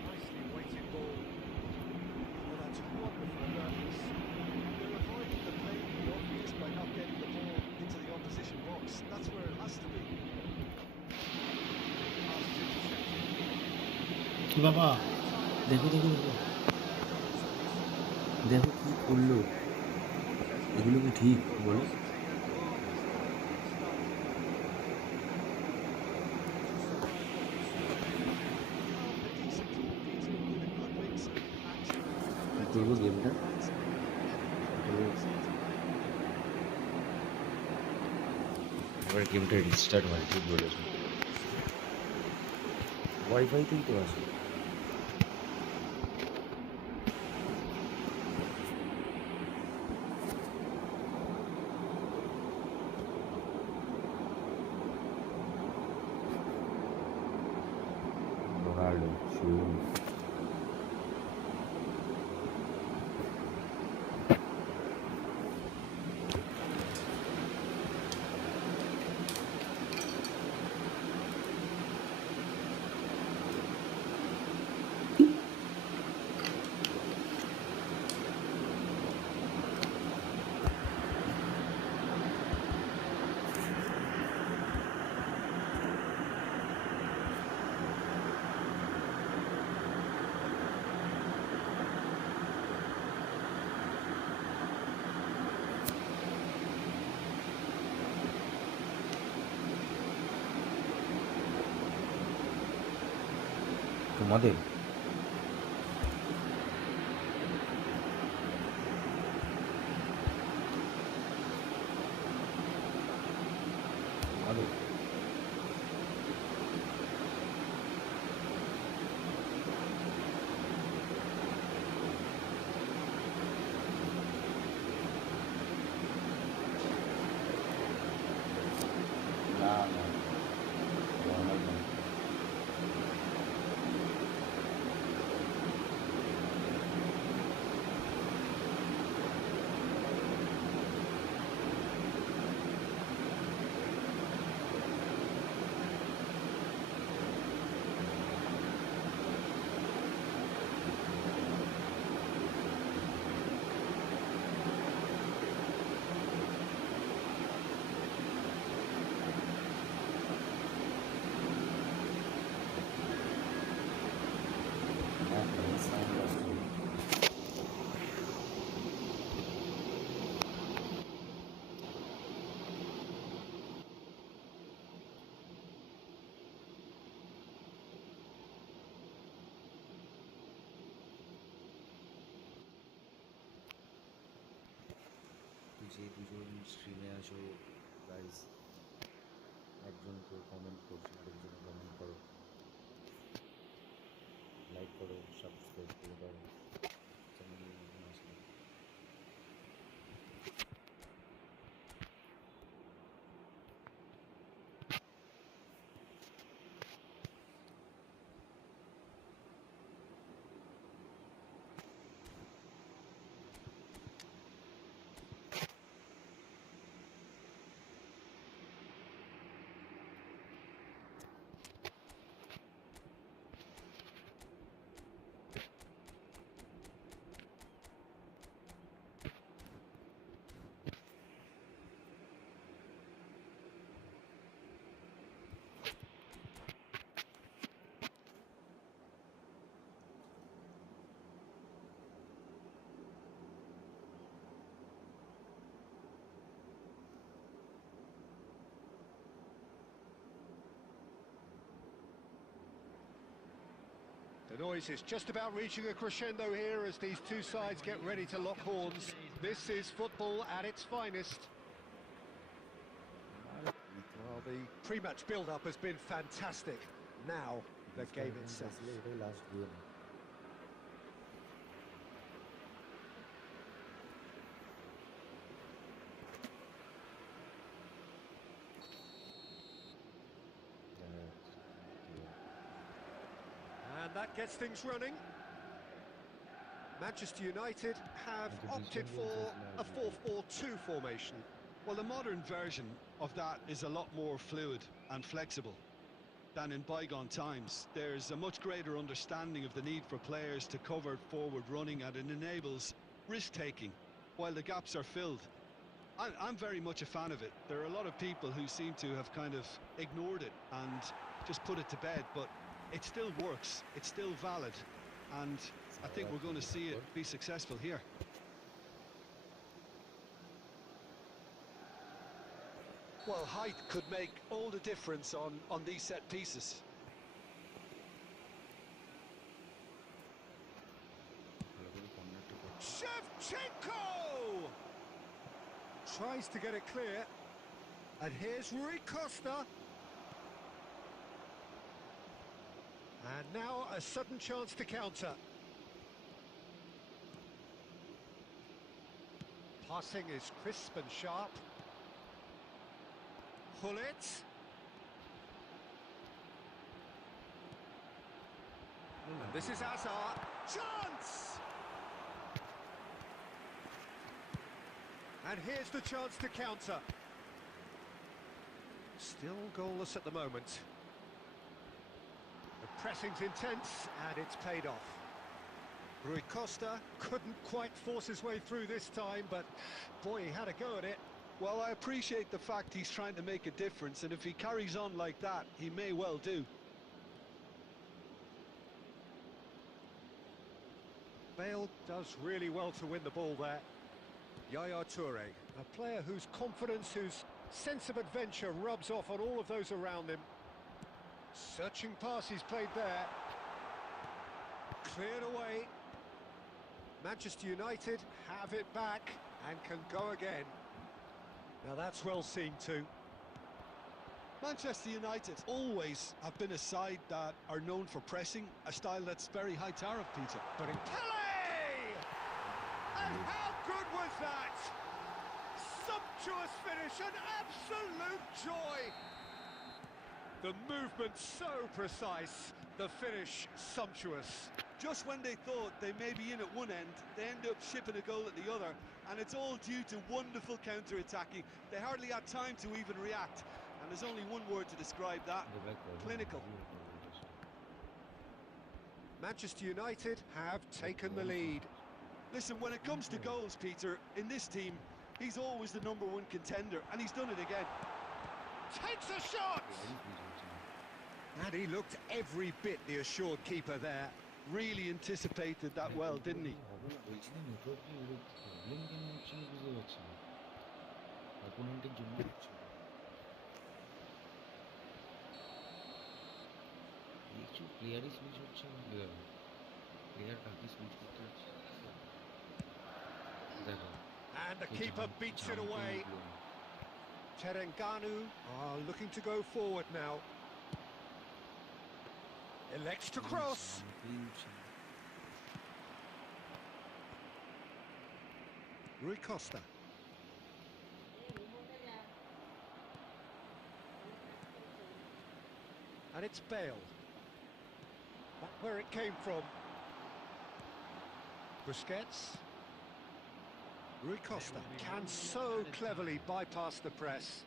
Nicely weighted ball. Well, that's wonderful awareness. They're avoiding the blatantly obvious by not getting the ball into the opposition box. That's where it has to be. কি বাবা, দেখো দেখো দেখো দেখো কি করলো, এগুলো কি ঠিক বলো? A decent goal, Peter, with a good mix of action. কি করবো গেমটা? এবার গেমটা রিস্টার্ট হয়, ঠিক বলেছো, ওয়াইফাইতেই তো আছে। রোনাল্ডো শুরু। তোমাদের তোমাদের না না রোনাল্ডো। যে দুজন স্ট্রিমে আসো গাইস, একজন কেউ কমেন্ট করছো, আরেকজন কমেন্ট করো, লাইক করো, সাবস্ক্রাইব করে দাও চ্যানেলে নতুন আসলে। The noise is just about reaching a crescendo here as these two sides get ready to lock horns. This is football at its finest. Well, the pre-match build-up has been fantastic. Now, the game itself. Last game. And that gets things running. Manchester United have opted for a 4-4-2 formation. Well, the modern version of that is a lot more fluid and flexible than in bygone times. There's a much greater understanding of the need for players to cover forward running, and it enables risk-taking while the gaps are filled. I'm very much a fan of it. There are a lot of people who seem to have kind of ignored it and just put it to bed, but it still works, it's still valid, and I think we're going to see it be successful here. Well, height could make all the difference on these set pieces. Shevchenko! Tries to get it clear. And here's Rui Costa. And now a sudden chance to counter. Passing is crisp and sharp. Hullet. And this is Hazard. Chance! And here's the chance to counter. Still goalless at the moment. The pressing's intense, and it's paid off. Rui Costa couldn't quite force his way through this time, but boy, he had a go at it. Well, I appreciate the fact he's trying to make a difference, and if he carries on like that, he may well do. Bale does really well to win the ball there. Yaya Toure, a player whose confidence, whose sense of adventure rubs off on all of those around him. Searching pass he's played there. Cleared away. Manchester United have it back and can go again. Now that's well seen too. Manchester United always have been a side that are known for pressing, a style that's very high tariff, Peter. But in Pele! And how good was that? Sumptuous finish, an absolute joy! The movement so precise, the finish sumptuous. Just when they thought they may be in at one end, they end up shipping a goal at the other, and it's all due to wonderful counter-attacking. They hardly had time to even react, and there's only one word to describe that: clinical. Manchester United have taken the lead. Listen, when it comes to goals, Peter, in this team, he's always the #1 contender, and he's done it again. Takes a shot! And he looked every bit the assured keeper there. Really anticipated that well, didn't he? And the keeper beats it away. Terengganu are looking to go forward now. Elects to cross. Rui Costa. And it's Bale. Back where it came from. Busquets. Rui Costa can so cleverly bypass the press.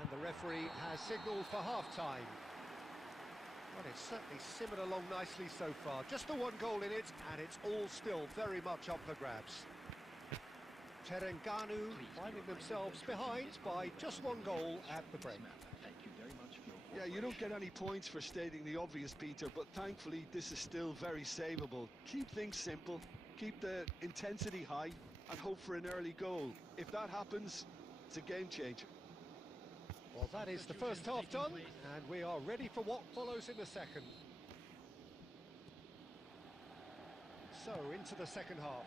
And the referee has signalled for half-time. Well, it's certainly simmered along nicely so far. Just the one goal in it, and it's all still very much up for grabs. Terengganu finding themselves behind by just one goal at the break. Yeah, you don't get any points for stating the obvious, Peter, but thankfully this is still very savable. Keep things simple, keep the intensity high, and hope for an early goal. If that happens, it's a game changer. Well, that is the first half done, and we are ready for what follows in the second. So, into the second half.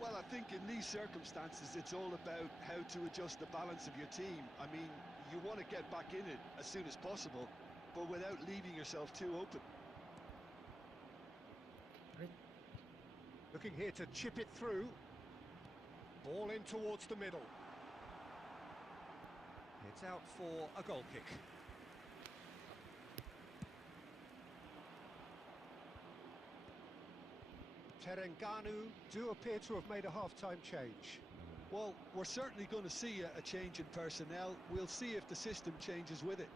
Well, I think in these circumstances, it's all about how to adjust the balance of your team. I mean, you want to get back in it as soon as possible, but without leaving yourself too open. Looking here to chip it through. Ball in towards the middle. It's out for a goal kick. Terengganu do appear to have made a half-time change. Well, we're certainly going to see a change in personnel. We'll see if the system changes with it.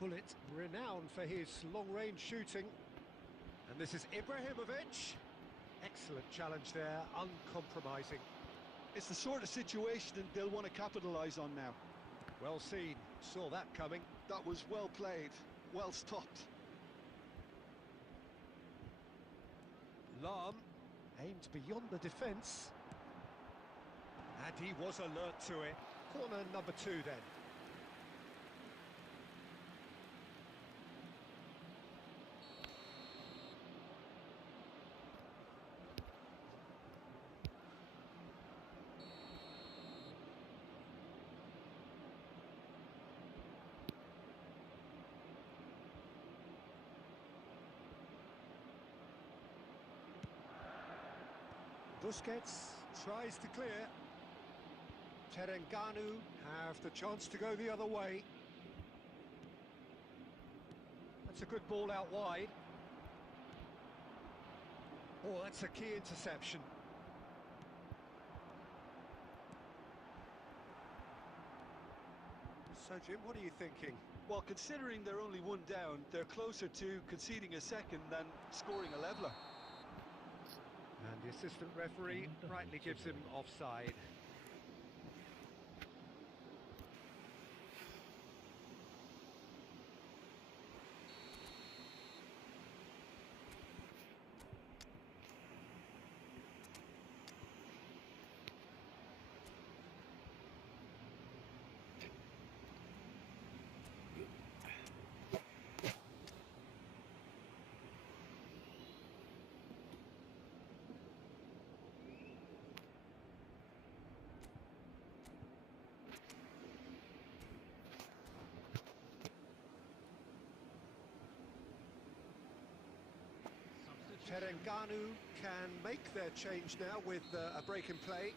Bullet, renowned for his long-range shooting. And this is Ibrahimovic. Excellent challenge there, uncompromising. It's the sort of situation they'll want to capitalise on now. Well seen, saw that coming. That was well played, well stopped. Lahm aimed beyond the defence. And he was alert to it. Corner number 2 then. Busquets tries to clear. Terengganu have the chance to go the other way. That's a good ball out wide. Oh, that's a key interception. So, Jim, what are you thinking? Well, considering they're only one down, they're closer to conceding a second than scoring a leveller. And the assistant referee rightly gives him offside. Terengganu can make their change now with a break in play.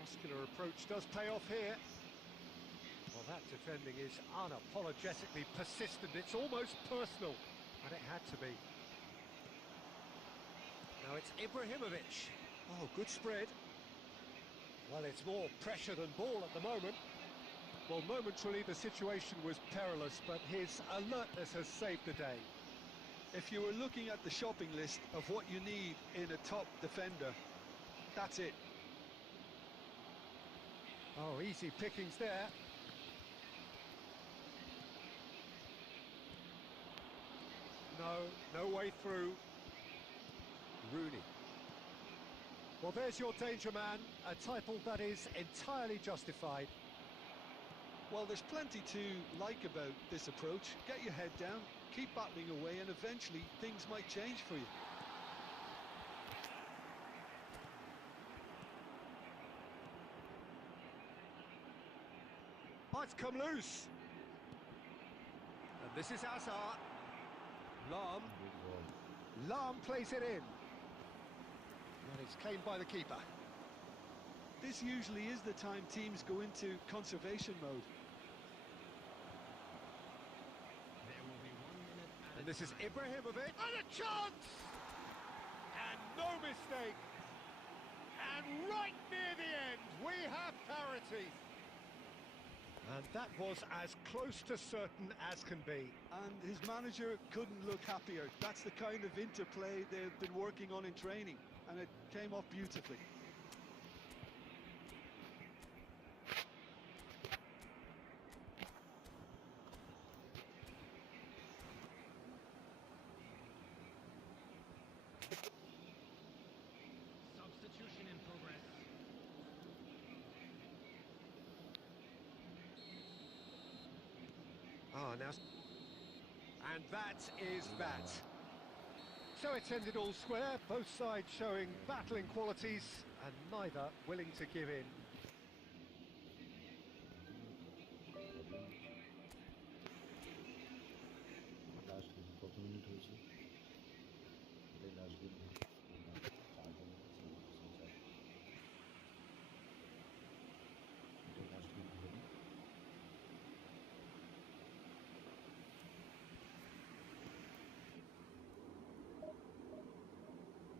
Muscular approach does pay off here. Well, that defending is unapologetically persistent. It's almost personal, and it had to be. Now it's Ibrahimovic. Oh, good spread. Well, it's more pressure than ball at the moment. Well, momentarily the situation was perilous, but his alertness has saved the day. If you were looking at the shopping list of what you need in a top defender, that's it. Oh, easy pickings there. No way through. Rooney. Well, there's your danger man, a title that is entirely justified. Well, there's plenty to like about this approach. Get your head down, keep battling away, and eventually things might change for you. Oh, it's come loose. And this is Hazard. Lahm. Lahm plays it in. And it's claimed by the keeper. This usually is the time teams go into conservation mode. And this is Ibrahimovic. And a chance! And no mistake. And right near the end, we have parity. And that was as close to certain as can be. And his manager couldn't look happier. That's the kind of interplay they've been working on in training, and it came off beautifully. now. And that is that. So it's ended all square, both sides showing battling qualities and neither willing to give in. Last game কত minute হয়েছে? এটাই last game, 4টা minute 4 এটাই last game হবে।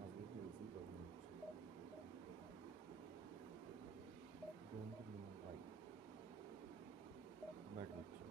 আজকে কি receive করবো don't know ভাই ব্যাট হচ্ছে।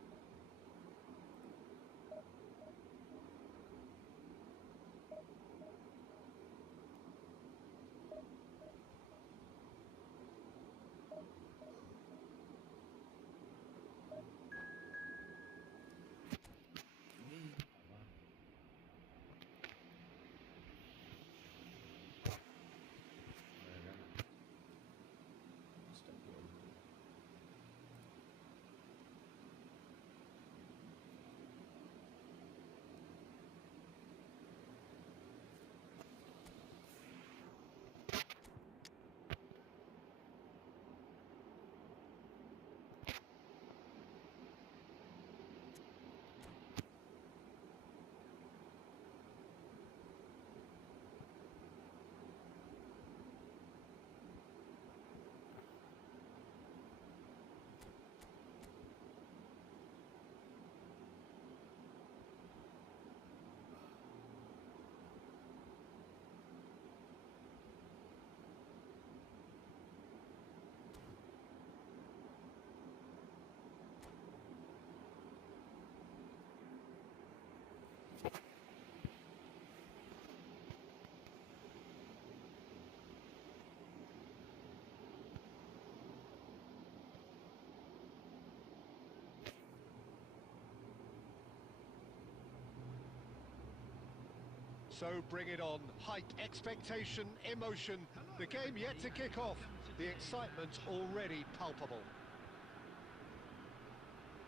So bring it on. Height, expectation, emotion. The game yet to kick off. The excitement already palpable.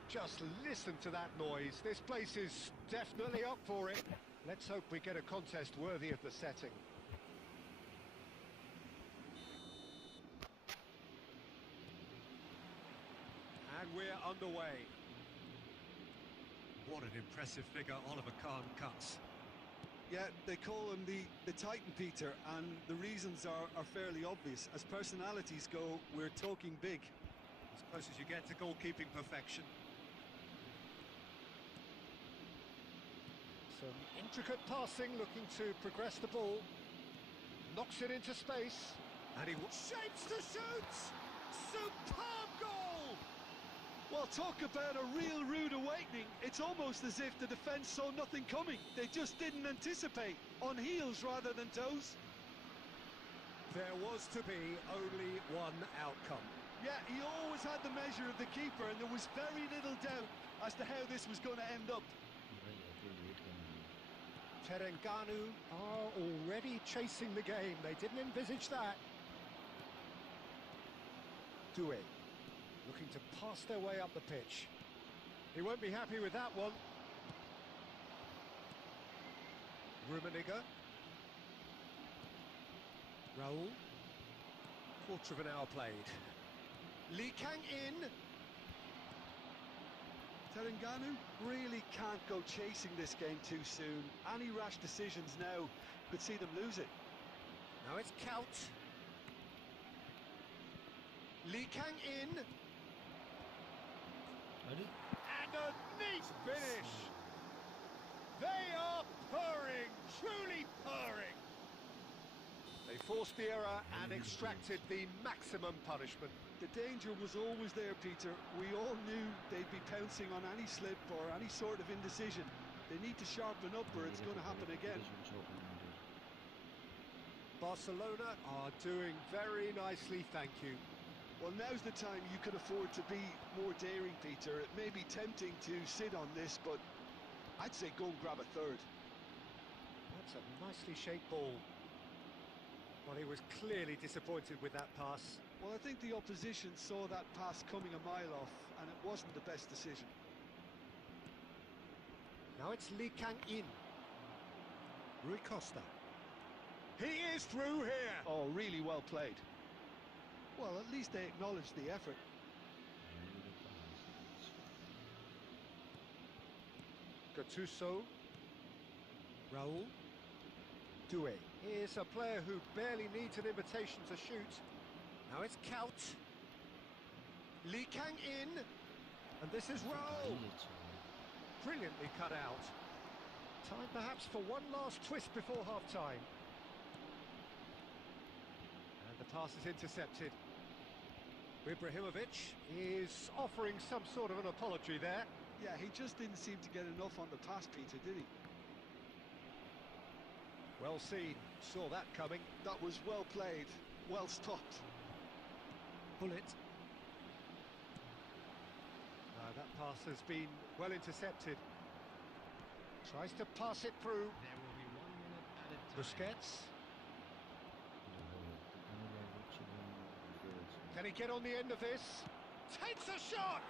Just listen to that noise. This place is definitely up for it. Let's hope we get a contest worthy of the setting. And we're underway. What an impressive figure Oliver Kahn cuts. Yeah, they call him the Titan, Peter, and the reasons are fairly obvious. As personalities go, we're talking big. As close as you get to goalkeeping perfection. Some intricate passing, looking to progress the ball. Knocks it into space. And he shapes to shoot! Superb goal! Well, talk about a real rude awakening. It's almost as if the defence saw nothing coming. They just didn't anticipate. On heels rather than toes. There was to be only one outcome. Yeah, he always had the measure of the keeper, and there was very little doubt as to how this was going to end up. Terengganu are already chasing the game. They didn't envisage that. Due looking to pass their way up the pitch. He won't be happy with that one. Rummenigge. Raul. Quarter of an hour played. Lee Kang-in. Terengganu really can't go chasing this game too soon. Any rash decisions now could see them lose it. Now it's Kaut. Lee Kang-in. And a neat finish. They are purring, truly purring. They forced the error and extracted the maximum punishment. The danger was always there, Peter. We all knew they'd be pouncing on any slip or any sort of indecision. They need to sharpen up or it's going to happen again. Barcelona are doing very nicely, thank you. Well, now's the time you can afford to be more daring, Peter. It may be tempting to sit on this, but I'd say go and grab a third. That's a nicely shaped ball. Well, he was clearly disappointed with that pass. Well, I think the opposition saw that pass coming a mile off, and it wasn't the best decision. Now it's Lee Kang-in. Rui Costa. He is through here. Oh, really well played. Well, at least they acknowledged the effort. Gattuso. Raul. Doué. Here's a player who barely needs an invitation to shoot. Now it's Kaut. Lee Kang-in. And this is Raul. Brilliantly cut out. Time perhaps for one last twist before half-time. And the pass is intercepted. Ibrahimovic is offering some sort of an apology there. Yeah, he just didn't seem to get enough on the pass, Peter, did he? Well seen, saw that coming. That was well played, well stopped. Bullet. That pass has been well intercepted. Tries to pass it through. There will be 1 minute added time. Busquets. Can he get on the end of this? Takes a shot!